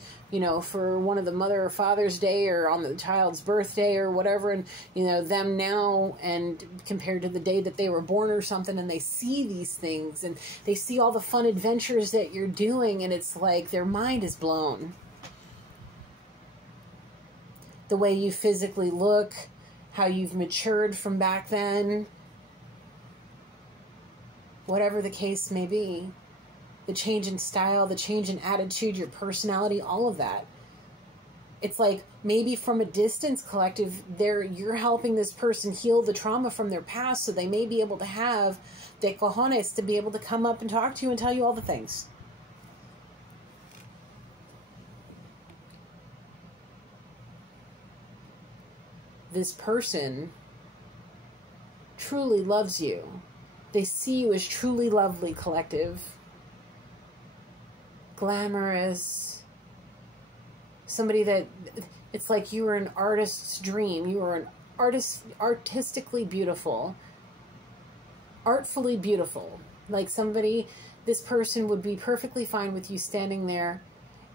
for one of the Mother or Father's Day or on the child's birthday or whatever. And, them now and compared to the day that they were born or something. And they see these things and they see all the fun adventures that you're doing. And it's like their mind is blown. The way you physically look, how you've matured from back then. Whatever the case may be. The change in style, the change in attitude, your personality, all of that. It's like maybe from a distance, collective, you're helping this person heal the trauma from their past, so they may be able to have the cojones to be able to come up and talk to you and tell you all the things. This person truly loves you. They see you as truly lovely, collective. Glamorous. Somebody that, it's like you were an artist's dream. You were an artist, artistically beautiful. Artfully beautiful. Like somebody, this person would be perfectly fine with you standing there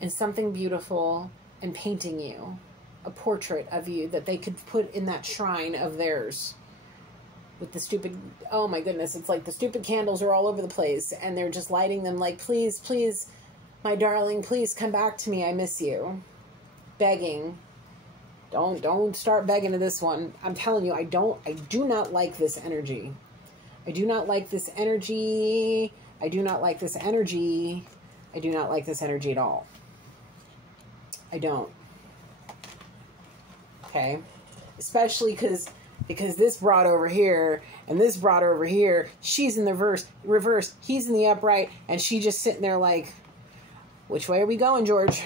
in something beautiful and painting you. A portrait of you that they could put in that shrine of theirs. With the stupid, oh my goodness, it's like the stupid candles are all over the place and they're just lighting them like, please, please, my darling, please come back to me. I miss you. Begging. Don't start begging to this one. I'm telling you, I do not like this energy. I do not like this energy. I do not like this energy. I do not like this energy at all. I don't. Okay? Especially because this brought over here and this brought over here, she's in the reverse, he's in the upright, and she just sitting there like, which way are we going, George?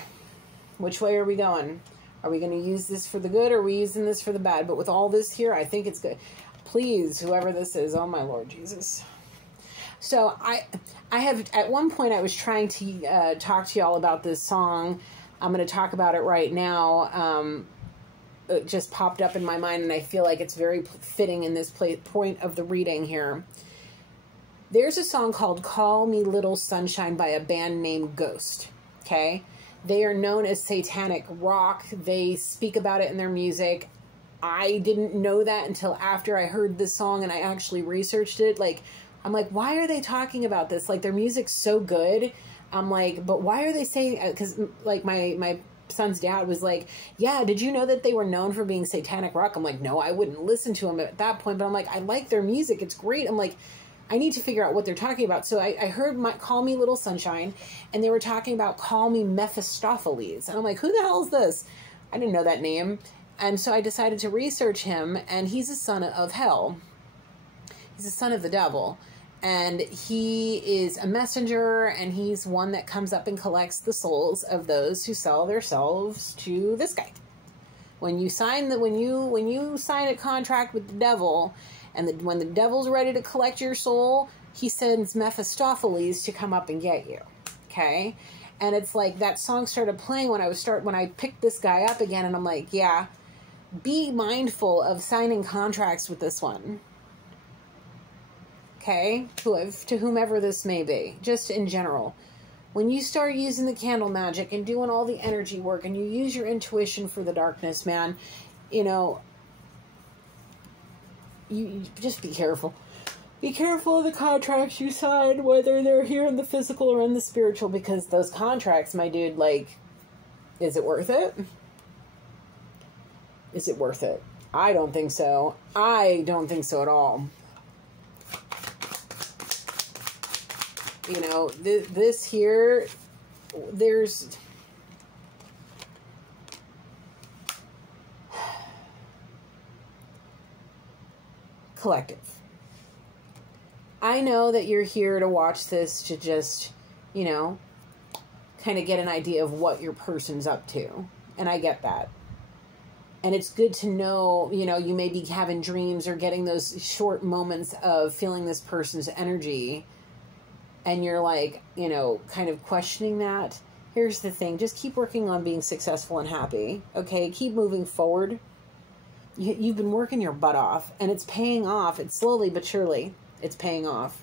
Which way are we going? Are we going to use this for the good or are we using this for the bad? But with all this here, I think it's good. Please, whoever this is, oh my Lord Jesus. So I have, at one point I was trying to talk to y'all about this song. I'm going to talk about it right now. It just popped up in my mind and I feel like it's very fitting in this point of the reading here. There's a song called Call Me Little Sunshine by a band named Ghost. Okay? They are known as satanic rock. They speak about it in their music. I didn't know that until after I heard this song and I actually researched it. Like, I'm like, why are they talking about this? Like, their music's so good. I'm like, but why are they saying, because like my son's dad was like, yeah, did you know that they were known for being satanic rock? I'm like, no, I wouldn't listen to them at that point, but I'm like, I like their music. It's great. I'm like, I need to figure out what they're talking about. So I heard Call Me Little Sunshine, and they were talking about Call Me Mephistopheles. And I'm like, who the hell is this? I didn't know that name. And so I decided to research him, and he's a son of hell. He's a son of the devil. And he is a messenger, and he's one that comes up and collects the souls of those who sell themselves to this guy. When you sign when you sign a contract with the devil, and when the devil's ready to collect your soul, he sends Mephistopheles to come up and get you. Okay? And it's like that song started playing when I picked this guy up again, and I'm like, yeah, be mindful of signing contracts with this one. Okay? To whomever this may be. Just in general. When you start using the candle magic and doing all the energy work and you use your intuition for the darkness, man, you just be careful. Be careful of the contracts you sign, whether they're here in the physical or in the spiritual, because those contracts, my dude, like, is it worth it? Is it worth it? I don't think so. I don't think so at all. This here, there's... Collective. I know that you're here to watch this to just, kind of get an idea of what your person's up to. And I get that. And it's good to know, you may be having dreams or getting those short moments of feeling this person's energy. And you're like, kind of questioning that. Here's the thing. Just keep working on being successful and happy. Okay? Keep moving forward. You've been working your butt off, and it's paying off. It's slowly but surely, it's paying off.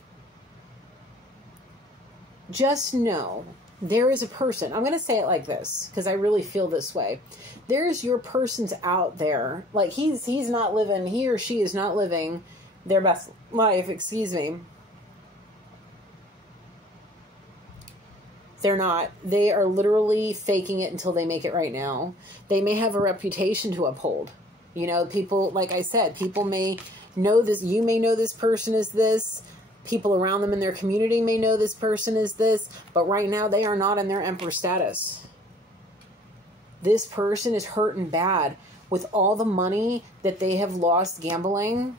Just know there is a person. I'm going to say it like this because I really feel this way. There's your persons out there. Like he's not living, he or she is not living their best life, excuse me. They're not. They are literally faking it until they make it right now. They may have a reputation to uphold. You know, people, like I said, people may know this. You may know this person is this. People around them in their community may know this person is this. But right now, they are not in their emperor status. This person is hurting bad with all the money that they have lost gambling.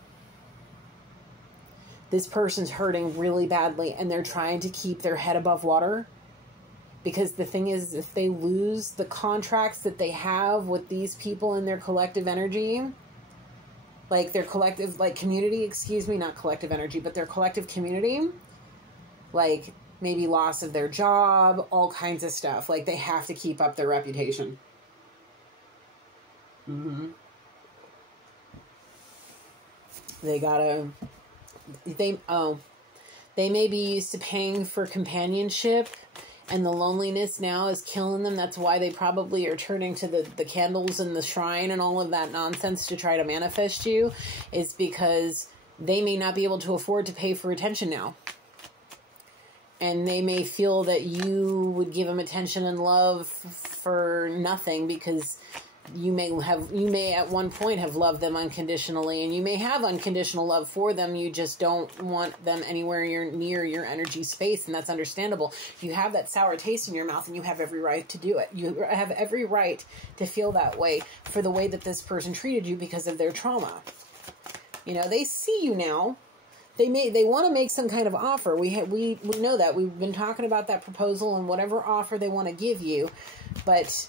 This person's hurting really badly, and they're trying to keep their head above water. Because the thing is, if they lose the contracts that they have with these people in their collective energy, like their collective, like community, excuse me, not collective energy, but their collective community, like maybe loss of their job, all kinds of stuff. Like they have to keep up their reputation. They gotta, they may be used to paying for companionship, and the loneliness now is killing them. That's why they probably are turning to the candles and the shrine and all of that nonsense to try to manifest you, is because they may not be able to afford to pay for attention now. And they may feel that you would give them attention and love for nothing, because you may at one point have loved them unconditionally, and you may have unconditional love for them. You just don't want them anywhere near your energy space, and that's understandable. You have that sour taste in your mouth, and you have every right to do it. You have every right to feel that way for the way that this person treated you because of their trauma. You know, they see you now. They want to make some kind of offer. We know that. We've been talking about that proposal and whatever offer they want to give you, but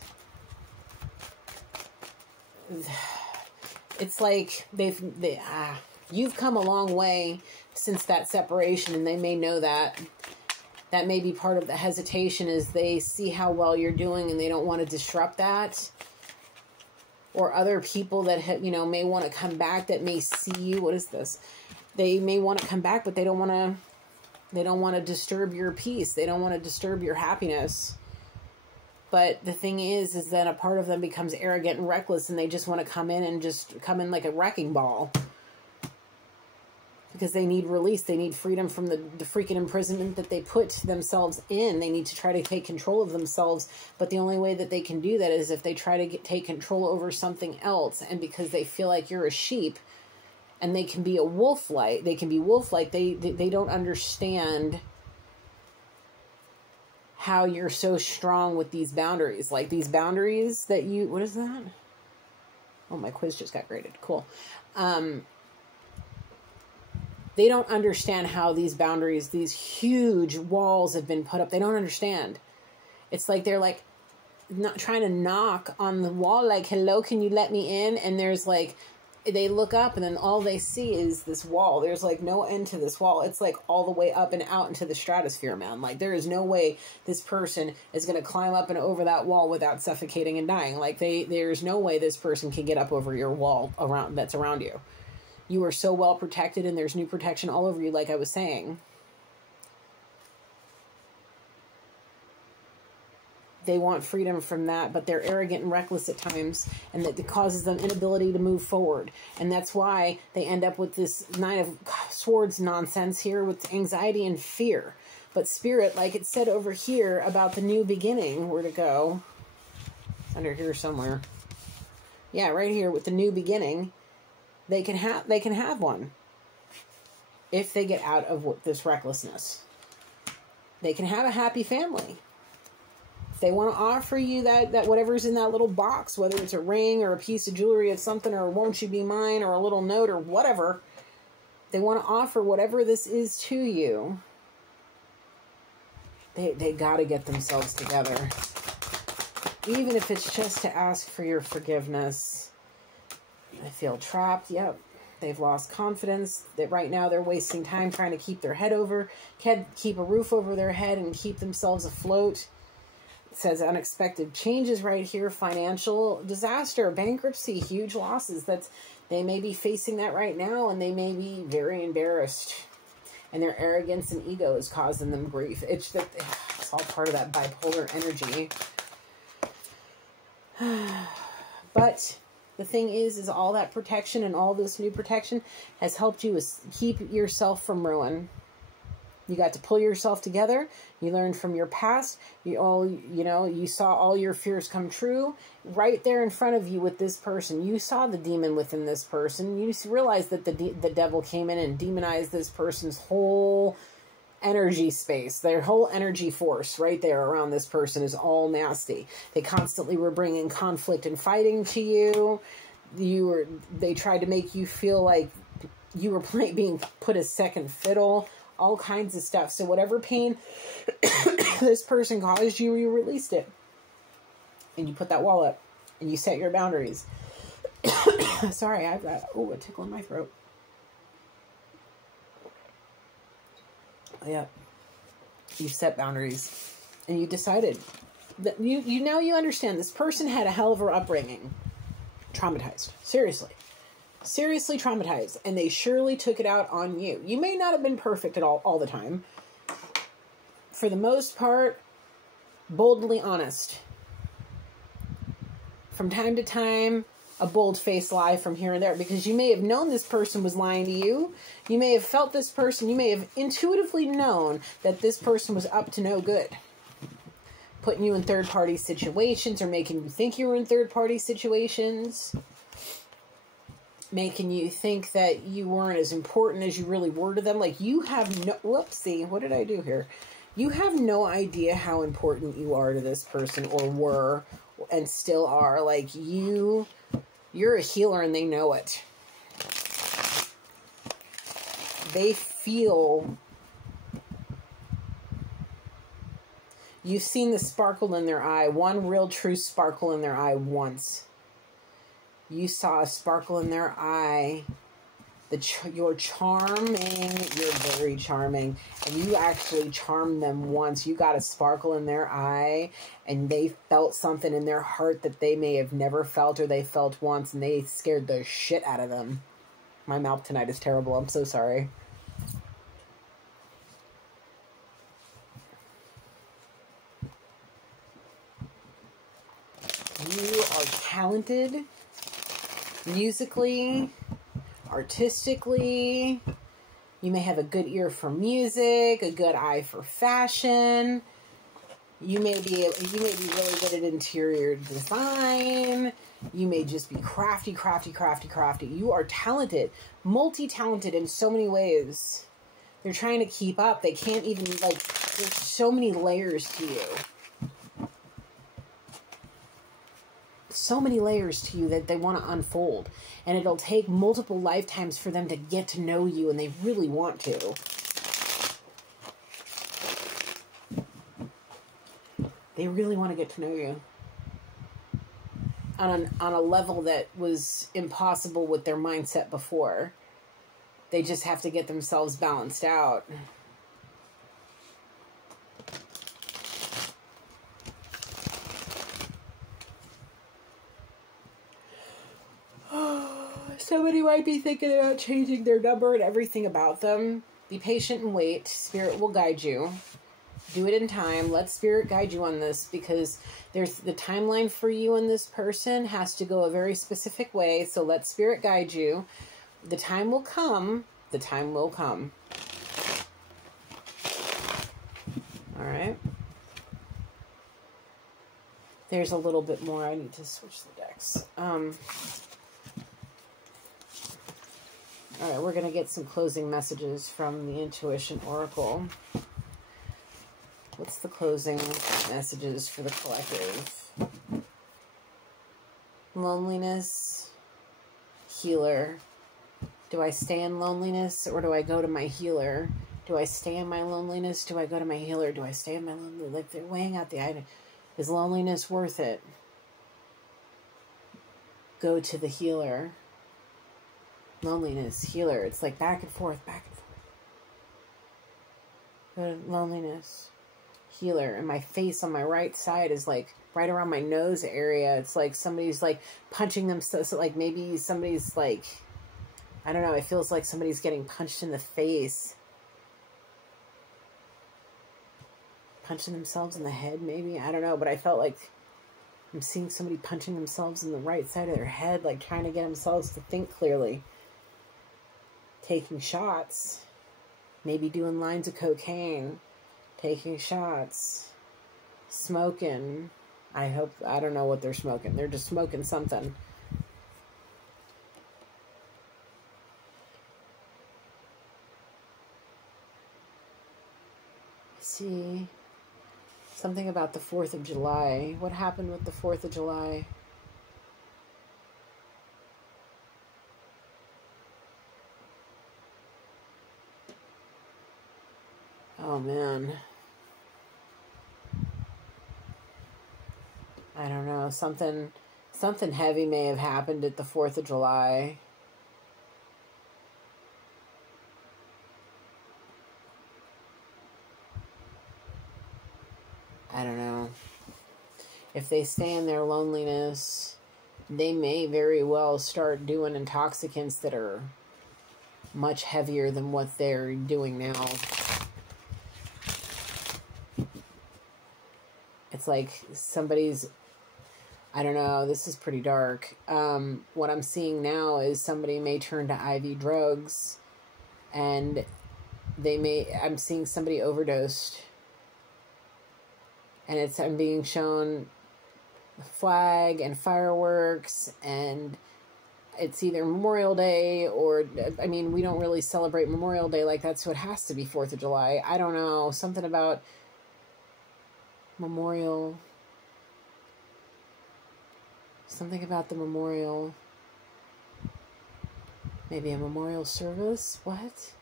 it's like you've come a long way since that separation, and they may know that. That may be part of the hesitation, is they see how well you're doing and they don't want to disrupt that. Or other people that may want to come back, that may see you. What is this? They may want to come back, but they don't want to disturb your peace. They don't want to disturb your happiness. But the thing is that a part of them becomes arrogant and reckless, and they just want to come in like a wrecking ball. Because they need release. They need freedom from the freaking imprisonment that they put themselves in. They need to try to take control of themselves. But the only way that they can do that is if they try to take control over something else. And because they feel like you're a sheep, and they can be a wolf-like, they don't understand how you're so strong with these boundaries. Like these boundaries that what is that? Oh, my quiz just got graded. Cool. They don't understand how these boundaries, these huge walls have been put up. They don't understand. It's like they're like not trying to knock on the wall, like, hello, can you let me in? And there's like, they look up and then all they see is this wall. There's like no end to this wall. It's like all the way up and out into the stratosphere, man. Like there is no way this person is going to climb up and over that wall without suffocating and dying. Like there's no way this person can get up over your wall that's around you. You are so well protected, and there's new protection all over you, like I was saying. They want freedom from that, but they're arrogant and reckless at times, and that causes them inability to move forward. And that's why they end up with this Nine of Swords nonsense here with anxiety and fear. But Spirit, like it said over here about the new beginning, where to go? Under here somewhere. Yeah, right here with the new beginning. They can have one if they get out of this recklessness. They can have a happy family. If they want to offer you that whatever's in that little box, whether it's a ring or a piece of jewelry of something, or won't you be mine, or a little note or whatever, they want to offer whatever this is to you. They got to get themselves together. Even if it's just to ask for your forgiveness. They feel trapped. Yep. They've lost confidence. That right now they're wasting time trying to keep their head keep a roof over their head and keep themselves afloat. It says unexpected changes right here. Financial disaster, bankruptcy, huge losses. They may be facing that right now, and they may be very embarrassed. And their arrogance and ego is causing them grief. It's all part of that bipolar energy. But the thing is all that protection and all this new protection has helped you keep yourself from ruin. You got to pull yourself together. You learned from your past. You saw all your fears come true right there in front of you with this person. You saw the demon within this person. You realized that the devil came in and demonized this person's whole energy space. Their whole energy force right there around this person is all nasty. They constantly were bringing conflict and fighting to you. They tried to make you feel like you were being put as second fiddle. All kinds of stuff. So whatever pain this person caused you, you released it. And you put that wall up. And you set your boundaries. Sorry, I've got a tickle in my throat. Yeah. You set boundaries. And you decided that you understand this person had a hell of an upbringing. Traumatized. Seriously traumatized, and they surely took it out on you. You may not have been perfect at all the time. For the most part, boldly honest. From time to time, a bold-faced lie from here and there, because you may have known this person was lying to you. You may have felt this person. You may have intuitively known that this person was up to no good. Putting you in third-party situations or making you think you were in third-party situations. Making you think that you weren't as important as you really were to them. Like, you have no... Whoopsie, what did I do here? You have no idea how important you are to this person, or were, and still are. Like, you're a healer, and they know it. They feel... You've seen the sparkle in their eye. One real true sparkle in their eye once. You saw a sparkle in their eye. You're charming. You're very charming. And you actually charmed them once. You got a sparkle in their eye. And they felt something in their heart that they may have never felt, or they felt once. And they scared the shit out of them. My mouth tonight is terrible. I'm so sorry. You are talented. Musically, artistically, you may have a good ear for music, a good eye for fashion. You may be really good at interior design. You may just be crafty. You are talented, multi-talented in so many ways. They're trying to keep up. They can't even, there's so many layers to you. So many layers to you that they want to unfold. And it'll take multiple lifetimes for them to get to know you, and they really want to. They really want to get to know you. On a level that was impossible with their mindset before. They just have to get themselves balanced out. Somebody might be thinking about changing their number and everything about them. Be patient and wait. Spirit will guide you. Do it in time. Let Spirit guide you on this, because there's the timeline for you and this person has to go a very specific way. So let Spirit guide you. The time will come. The time will come. All right. There's a little bit more. I need to switch the decks. All right, we're going to get some closing messages from the Intuition Oracle. What's the closing messages for the collective? Loneliness, healer. Do I stay in loneliness, or do I go to my healer? Do I stay in my loneliness? Do I go to my healer? Do I stay in my loneliness? Like, they're weighing out the item. Is loneliness worth it? Go to the healer. Loneliness, healer. It's like back and forth, back and forth. Loneliness, healer. And my face on my right side is like right around my nose area. It's like somebody's like punching them. So like maybe somebody's like, I don't know. It feels like somebody's getting punched in the face. Punching themselves in the head, maybe. I don't know. But I felt like I'm seeing somebody punching themselves in the right side of their head, like trying to get themselves to think clearly. Taking shots. Maybe doing lines of cocaine. Taking shots. Smoking. I don't know what they're smoking. They're just smoking something. See, something about the 4th of July. What happened with the 4th of July? Oh, man. I don't know. Something heavy may have happened at the 4th of July. I don't know. If they stay in their loneliness, they may very well start doing intoxicants that are much heavier than what they're doing now. It's like somebody's, I don't know, this is pretty dark. What I'm seeing now is somebody may turn to IV drugs, and I'm seeing somebody overdosed. And I'm being shown flag and fireworks, and it's either Memorial Day or, I mean, we don't really celebrate Memorial Day like that, so it has to be 4th of July. I don't know, something about memorial, something about the memorial, maybe a memorial service. What?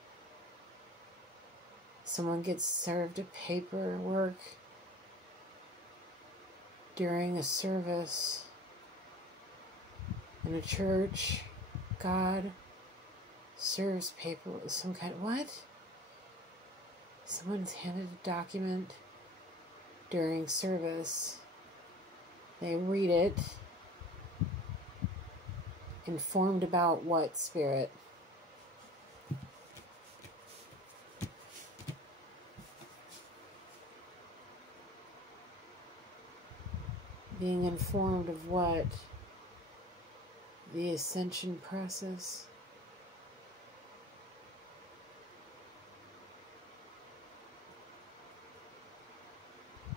Someone gets served a paperwork during a service in a church. God serves paper, some kind. What? Someone's handed a document during service. They read it. Informed about what, Spirit? Being informed of what? The ascension process.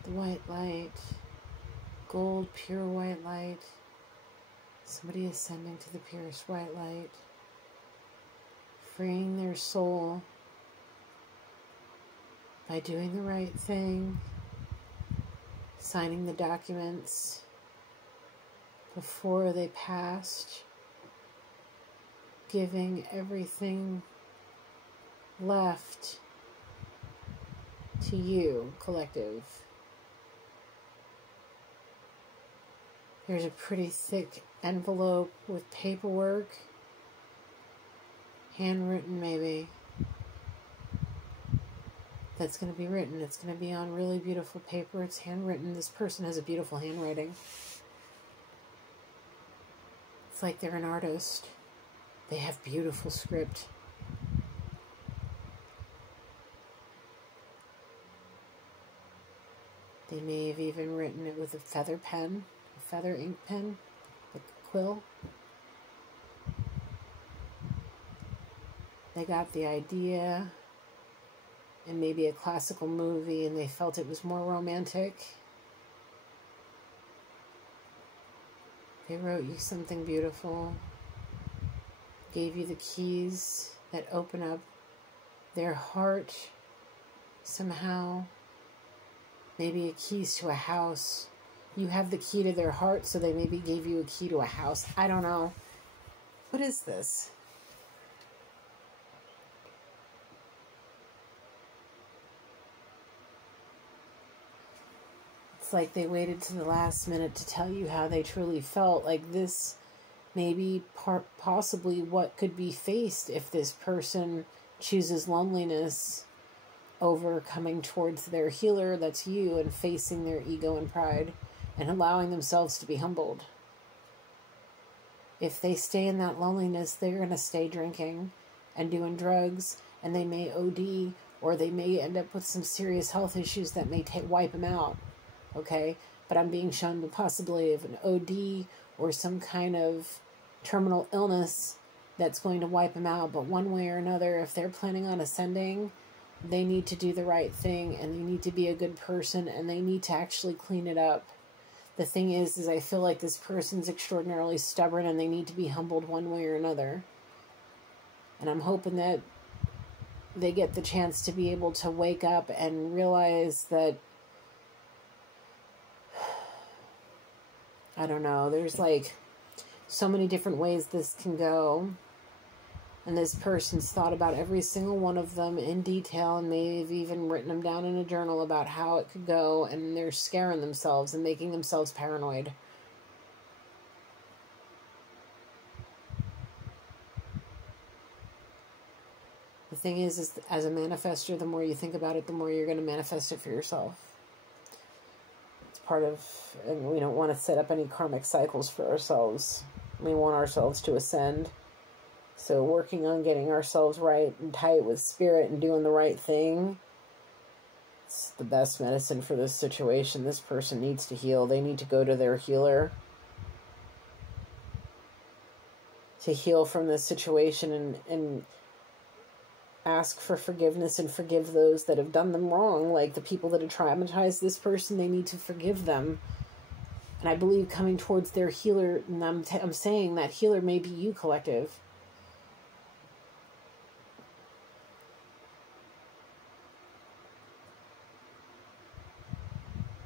The white light. Gold, pure white light. Somebody ascending to the purest white light. Freeing their soul by doing the right thing. Signing the documents before they passed. Giving everything left to you, collective. There's a pretty thick envelope with paperwork. Handwritten, maybe. That's going to be written. It's going to be on really beautiful paper. It's handwritten. This person has a beautiful handwriting. It's like they're an artist. They have beautiful script. They may have even written it with a feather pen, a feather ink pen, like a quill. They got the idea and maybe a classical movie, and they felt it was more romantic. They wrote you something beautiful, gave you the keys that open up their heart somehow. Maybe a keys to a house. You have the key to their heart, so they maybe gave you a key to a house. I don't know. What is this? It's like they waited to the last minute to tell you how they truly felt. Like this may be possibly what could be faced if this person chooses loneliness over coming towards their healer, that's you, and facing their ego and pride and allowing themselves to be humbled. If they stay in that loneliness, they're going to stay drinking and doing drugs, and they may OD, or they may end up with some serious health issues that may wipe them out, okay? But I'm being shown the possibility of an OD or some kind of terminal illness that's going to wipe them out. But one way or another, if they're planning on ascending, they need to do the right thing, and they need to be a good person, and they need to actually clean it up. The thing is I feel like this person's extraordinarily stubborn, and they need to be humbled one way or another. And I'm hoping that they get the chance to be able to wake up and realize that, I don't know, there's like so many different ways this can go. And this person's thought about every single one of them in detail, and may have even written them down in a journal about how it could go, and they're scaring themselves and making themselves paranoid. The thing is as a manifester, the more you think about it, the more you're going to manifest it for yourself. It's part of, and we don't want to set up any karmic cycles for ourselves. We want ourselves to ascend. So working on getting ourselves right and tight with spirit and doing the right thing, it's the best medicine for this situation. This person needs to heal. They need to go to their healer to heal from this situation, and ask for forgiveness and forgive those that have done them wrong. Like the people that have traumatized this person, they need to forgive them. And I believe coming towards their healer, and I'm saying that healer may be you, collective.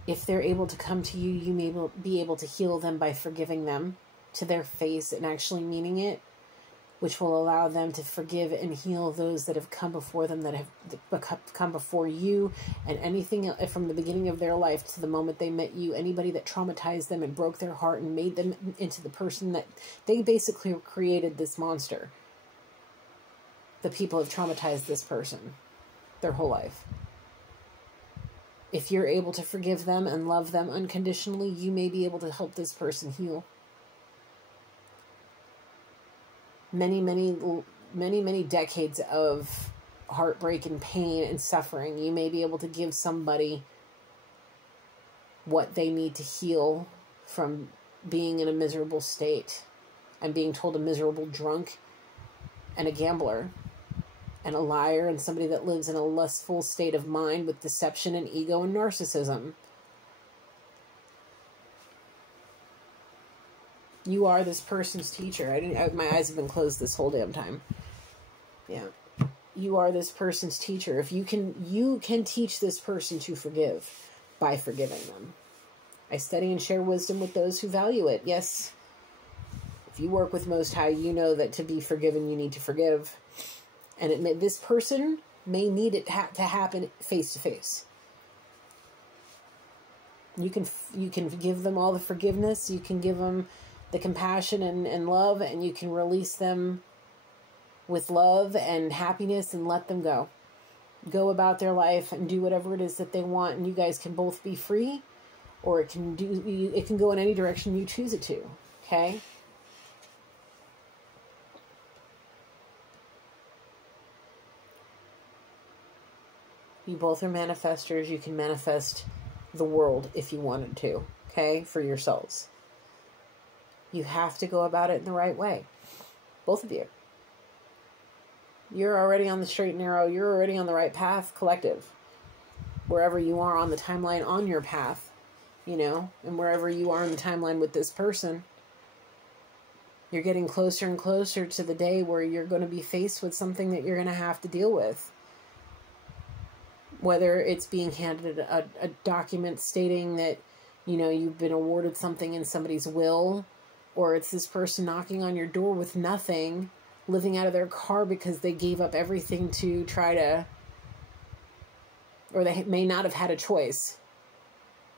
If they're able to come to you, you may be able to heal them by forgiving them to their face and actually meaning it, which will allow them to forgive and heal those that have come before them, that have come before you, and anything from the beginning of their life to the moment they met you, anybody that traumatized them and broke their heart and made them into the person that they basically created this monster. The people have traumatized this person their whole life. If you're able to forgive them and love them unconditionally, you may be able to help this person heal. Many decades of heartbreak and pain and suffering, you may be able to give somebody what they need to heal from being in a miserable state and being told a miserable drunk and a gambler and a liar and somebody that lives in a lustful state of mind with deception and ego and narcissism. You are this person's teacher. My eyes have been closed this whole damn time. Yeah. You are this person's teacher. If you can teach this person to forgive by forgiving them. I study and share wisdom with those who value it. Yes. If you work with Most High, you know that to be forgiven, you need to forgive. And this person may need it to happen face to face. You can give them all the forgiveness. You can give them the compassion and love, and you can release them with love and happiness and let them go. Go about their life and do whatever it is that they want, and you guys can both be free, or it can go in any direction you choose it to. Okay? You both are manifestors. You can manifest the world if you wanted to, okay, for yourselves. You have to go about it in the right way. Both of you. You're already on the straight and narrow. You're already on the right path, collective. Wherever you are on the timeline on your path, and wherever you are in the timeline with this person, you're getting closer and closer to the day where you're going to be faced with something that you're going to have to deal with. Whether it's being handed a document stating that, you've been awarded something in somebody's will, or it's this person knocking on your door with nothing, living out of their car because they gave up everything to try to, or they may not have had a choice.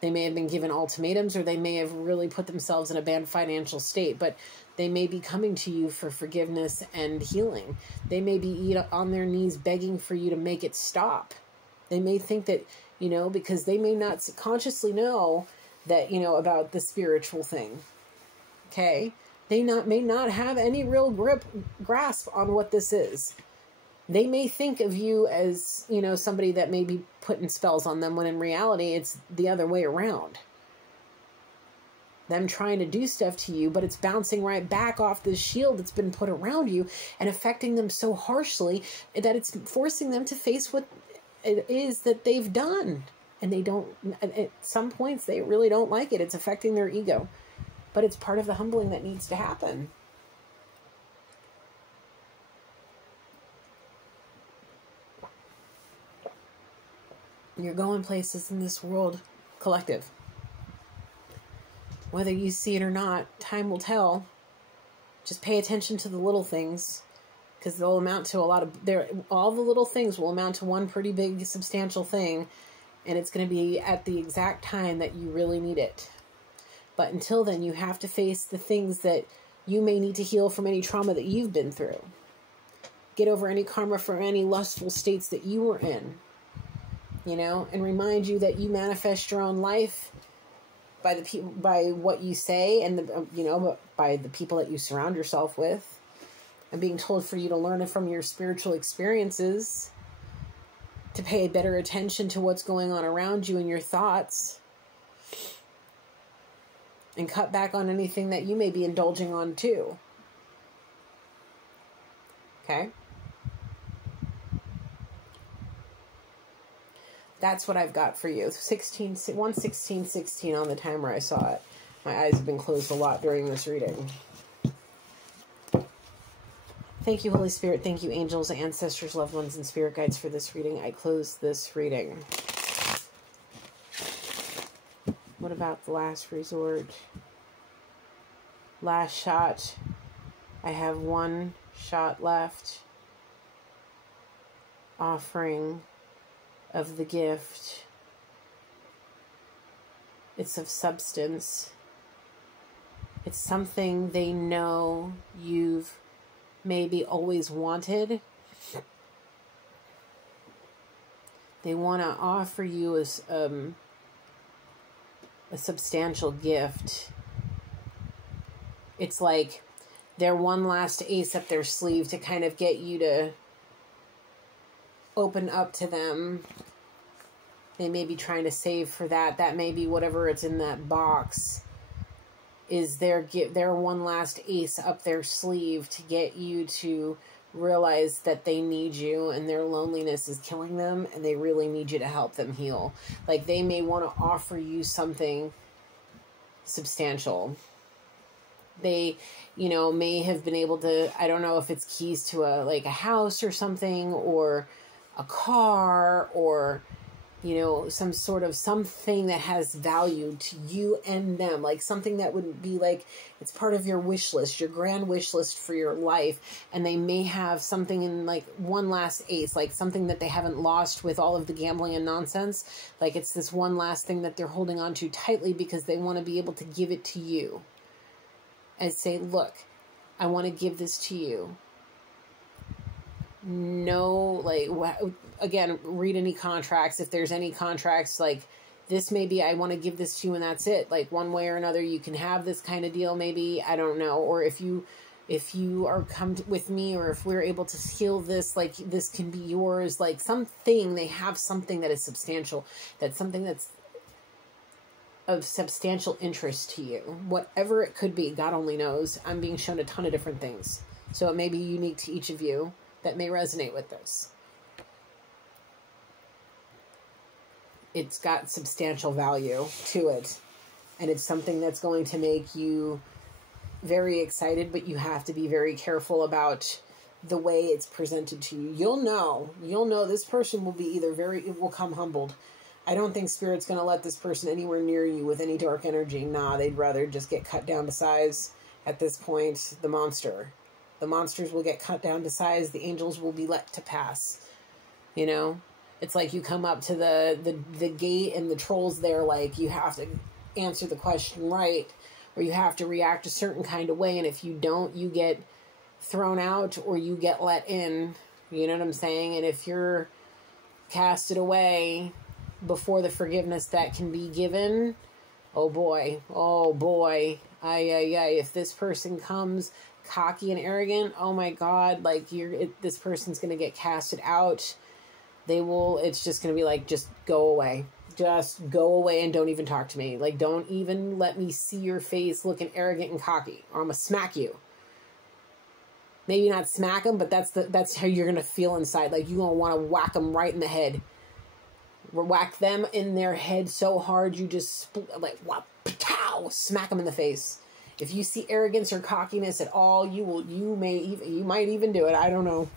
They may have been given ultimatums, or they may have really put themselves in a bad financial state, but they may be coming to you for forgiveness and healing. They may be on their knees begging for you to make it stop. They may think that, because they may not consciously know that, about the spiritual thing. Okay? They may not have any real grasp on what this is. They may think of you as, somebody that may be putting spells on them, when in reality, it's the other way around. Them trying to do stuff to you, but it's bouncing right back off this shield that's been put around you and affecting them so harshly that it's forcing them to face what it is that they've done. And they don't, at some points, they really don't like it. It's affecting their ego. But it's part of the humbling that needs to happen. You're going places in this world, collective. Whether you see it or not, time will tell. Just pay attention to the little things, because they'll amount to all the little things will amount to one pretty big, substantial thing, and it's going to be at the exact time that you really need it. But until then, you have to face the things that you may need to heal from any trauma that you've been through. Get over any karma from any lustful states that you were in. And remind you that you manifest your own life by what you say, and by the people that you surround yourself with. And being told for you to learn from your spiritual experiences, to pay better attention to what's going on around you and your thoughts, and cut back on anything that you may be indulging on too. Okay? That's what I've got for you. 1:16:16 on the timer I saw it. My eyes have been closed a lot during this reading. Thank you, Holy Spirit. Thank you, angels, ancestors, loved ones, and spirit guides for this reading. I close this reading. What about the last resort? Last shot. I have one shot left. Offering of the gift. It's of substance. It's something they know you've maybe always wanted. They want to offer you as a substantial gift. It's like their one last ace up their sleeve to kind of get you to open up to them. They may be trying to save for that. That may be whatever it's in that box is their one last ace up their sleeve to get you to realize that they need you and their loneliness is killing them and they really need you to help them heal. Like they may want to offer you something substantial. They, may have been able to, I don't know if it's keys to a house or something, or a car, or, some sort of something that has value to you and them. Like something that would be like, it's part of your wish list, your grand wish list for your life. And they may have something in like one last ace, like something that they haven't lost with all of the gambling and nonsense. Like it's this one last thing that they're holding on to tightly because they want to be able to give it to you. And say, look, I want to give this to you. No, again, read any contracts. If there's any contracts, like this maybe I want to give this to you and that's it. Like one way or another, you can have this kind of deal, maybe, I don't know. Or if you are with me, or if we're able to heal this, like this can be yours, like something, they have something that is substantial. That's something that's of substantial interest to you. Whatever it could be, God only knows. I'm being shown a ton of different things. So it may be unique to each of you that may resonate with this. It's got substantial value to it. And it's something that's going to make you very excited, but you have to be very careful about the way it's presented to you. You'll know this person will be it will come humbled. I don't think Spirit's going to let this person anywhere near you with any dark energy. Nah, they'd rather just get cut down to size at this point. The monsters will get cut down to size. The angels will be let to pass. It's like you come up to the gate and the troll's there, like you have to answer the question right, or you have to react a certain kind of way. And if you don't, you get thrown out or you get let in. You know what I'm saying? And if you're casted away before the forgiveness that can be given, Oh boy. Oh boy. If this person comes cocky and arrogant, oh my God, like this person's going to get casted out. It's just going to be like, just go away. Just go away and don't even talk to me. Like, don't even let me see your face looking arrogant and cocky, or I'm going to smack you. Maybe not smack them, but that's how you're going to feel inside. Like, you're going to want to whack them right in the head. Whack them in their head so hard you just like pow, smack them in the face. If you see arrogance or cockiness at all, you might even do it. I don't know.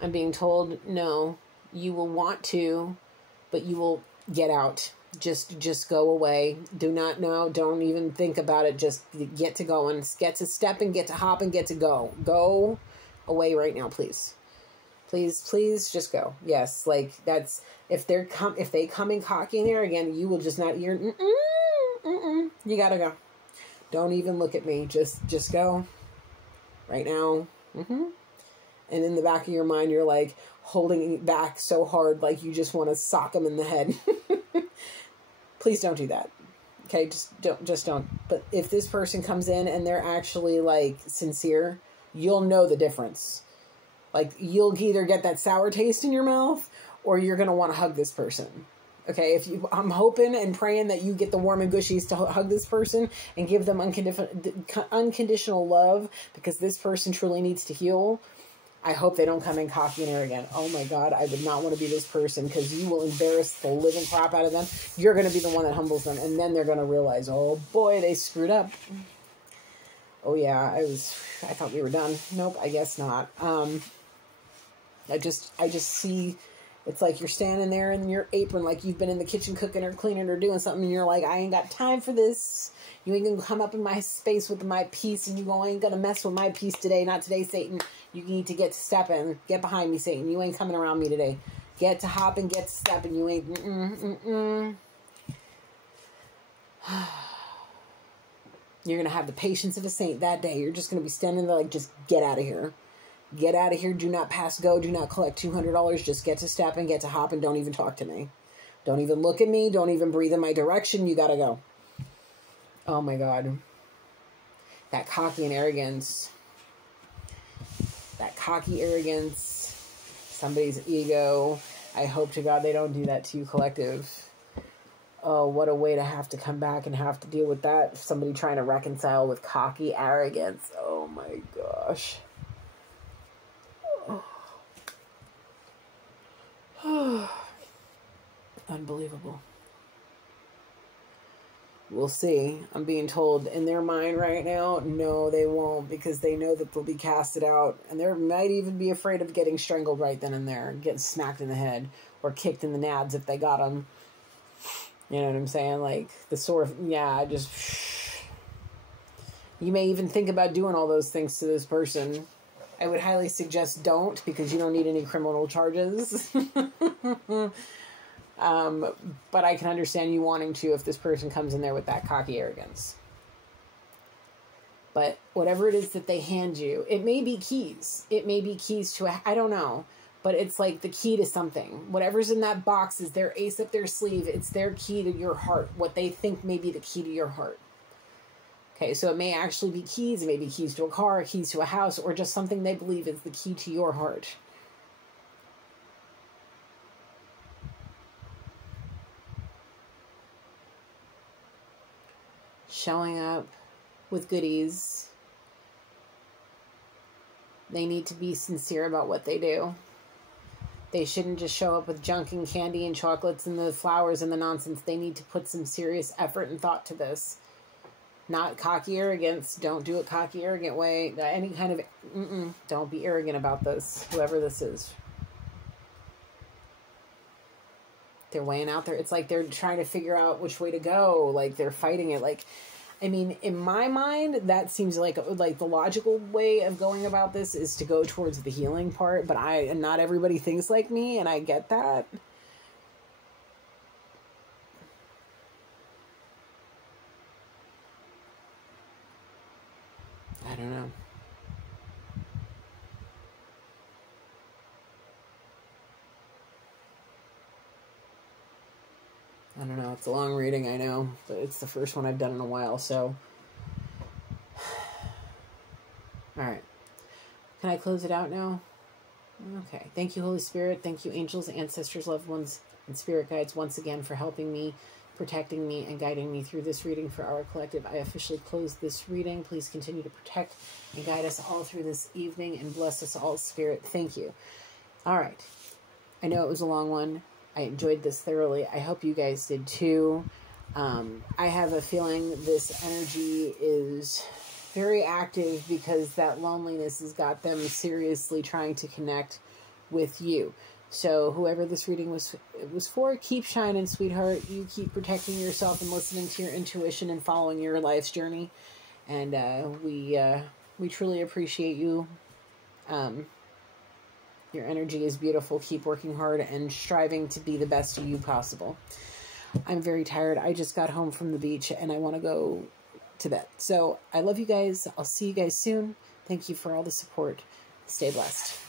I'm being told no. You will want to, but you will get out. Just go away. Do not know. Don't even think about it. Just get to going. Get to stepping. Get to hopping. Get to go. Go away right now, please. Please, just go. Yes, like that's if they come in cocky and arrogant, you will just not. You gotta go. Don't even look at me. Just go right now. And in the back of your mind, you're like holding it back so hard, like you just want to sock them in the head. Please don't do that. Okay, just don't. But if this person comes in and they're actually like sincere, you'll know the difference. Like, you'll either get that sour taste in your mouth or you're going to want to hug this person. Okay, I'm hoping and praying that you get the warm and gushies to hug this person and give them unconditional love, because this person truly needs to heal. I hope they don't come in cocky and arrogant. Oh my God, I would not want to be this person, because you will embarrass the living crap out of them. You're going to be the one that humbles them, and then they're going to realize, oh boy, they screwed up. Oh yeah, I thought we were done. Nope, I guess not. I just see, it's like you're standing there in your apron like you've been in the kitchen cooking or cleaning or doing something, and you're like, I ain't got time for this. You ain't gonna come up in my space with my peace, and you ain't gonna mess with my peace today. Not today, Satan. You need to get to stepping. Get behind me, Satan. You ain't coming around me today. Get to hopping, get to stepping. You ain't, You're gonna have the patience of a saint that day. You're just gonna be standing there like, just get out of here. Get out of here. Do not pass go. Do not collect $200. Just get to step and get to hop, and don't even talk to me. Don't even look at me. Don't even breathe in my direction. You got to go. Oh my God. That cocky and arrogance. That cocky arrogance. Somebody's ego. I hope to God they don't do that to you, collective. Oh, what a way to have to come back and have to deal with that. Somebody trying to reconcile with cocky arrogance. Oh my gosh. Unbelievable. We'll see. I'm being told in their mind right now, no, they won't, because they know that they'll be casted out, and they might even be afraid of getting strangled right then and there, getting smacked in the head or kicked in the nads if they got them. You know what I'm saying? Like the sort of, you may even think about doing all those things to this person. I would highly suggest don't, because you don't need any criminal charges. But I can understand you wanting to if this person comes in there with that cocky arrogance. But whatever it is that they hand you, it may be keys. It may be keys to I don't know. But it's like the key to something. Whatever's in that box is their ace up their sleeve. It's their key to your heart. What they think may be the key to your heart. Okay, so it may actually be keys. It may be keys to a car, keys to a house, or just something they believe is the key to your heart. Showing up with goodies. They need to be sincere about what they do. They shouldn't just show up with junk and candy and chocolates and the flowers and the nonsense. They need to put some serious effort and thought to this. Not cocky arrogance. Don't do it cocky arrogant way. Any kind of, don't be arrogant about this, whoever this is. They're weighing out there. It's like they're trying to figure out which way to go. Like they're fighting it. Like, I mean, in my mind, that seems like the logical way of going about this is to go towards the healing part. But not everybody thinks like me, and I get that. I don't know. I don't know. It's a long reading, I know, but it's the first one I've done in a while, so. All right. Can I close it out now? Okay. Thank you, Holy Spirit. Thank you, angels, ancestors, loved ones, and spirit guides once again for helping me, protecting me, and guiding me through this reading for our collective. I officially close this reading. Please continue to protect and guide us all through this evening and bless us all, Spirit. Thank you. All right. I know it was a long one. I enjoyed this thoroughly. I hope you guys did too. I have a feeling this energy is very active because that loneliness has got them seriously trying to connect with you. So whoever this reading was for, keep shining, sweetheart. You keep protecting yourself and listening to your intuition and following your life's journey. And we truly appreciate you. Your energy is beautiful. Keep working hard and striving to be the best of you possible. I'm very tired. I just got home from the beach and I want to go to bed. So I love you guys. I'll see you guys soon. Thank you for all the support. Stay blessed.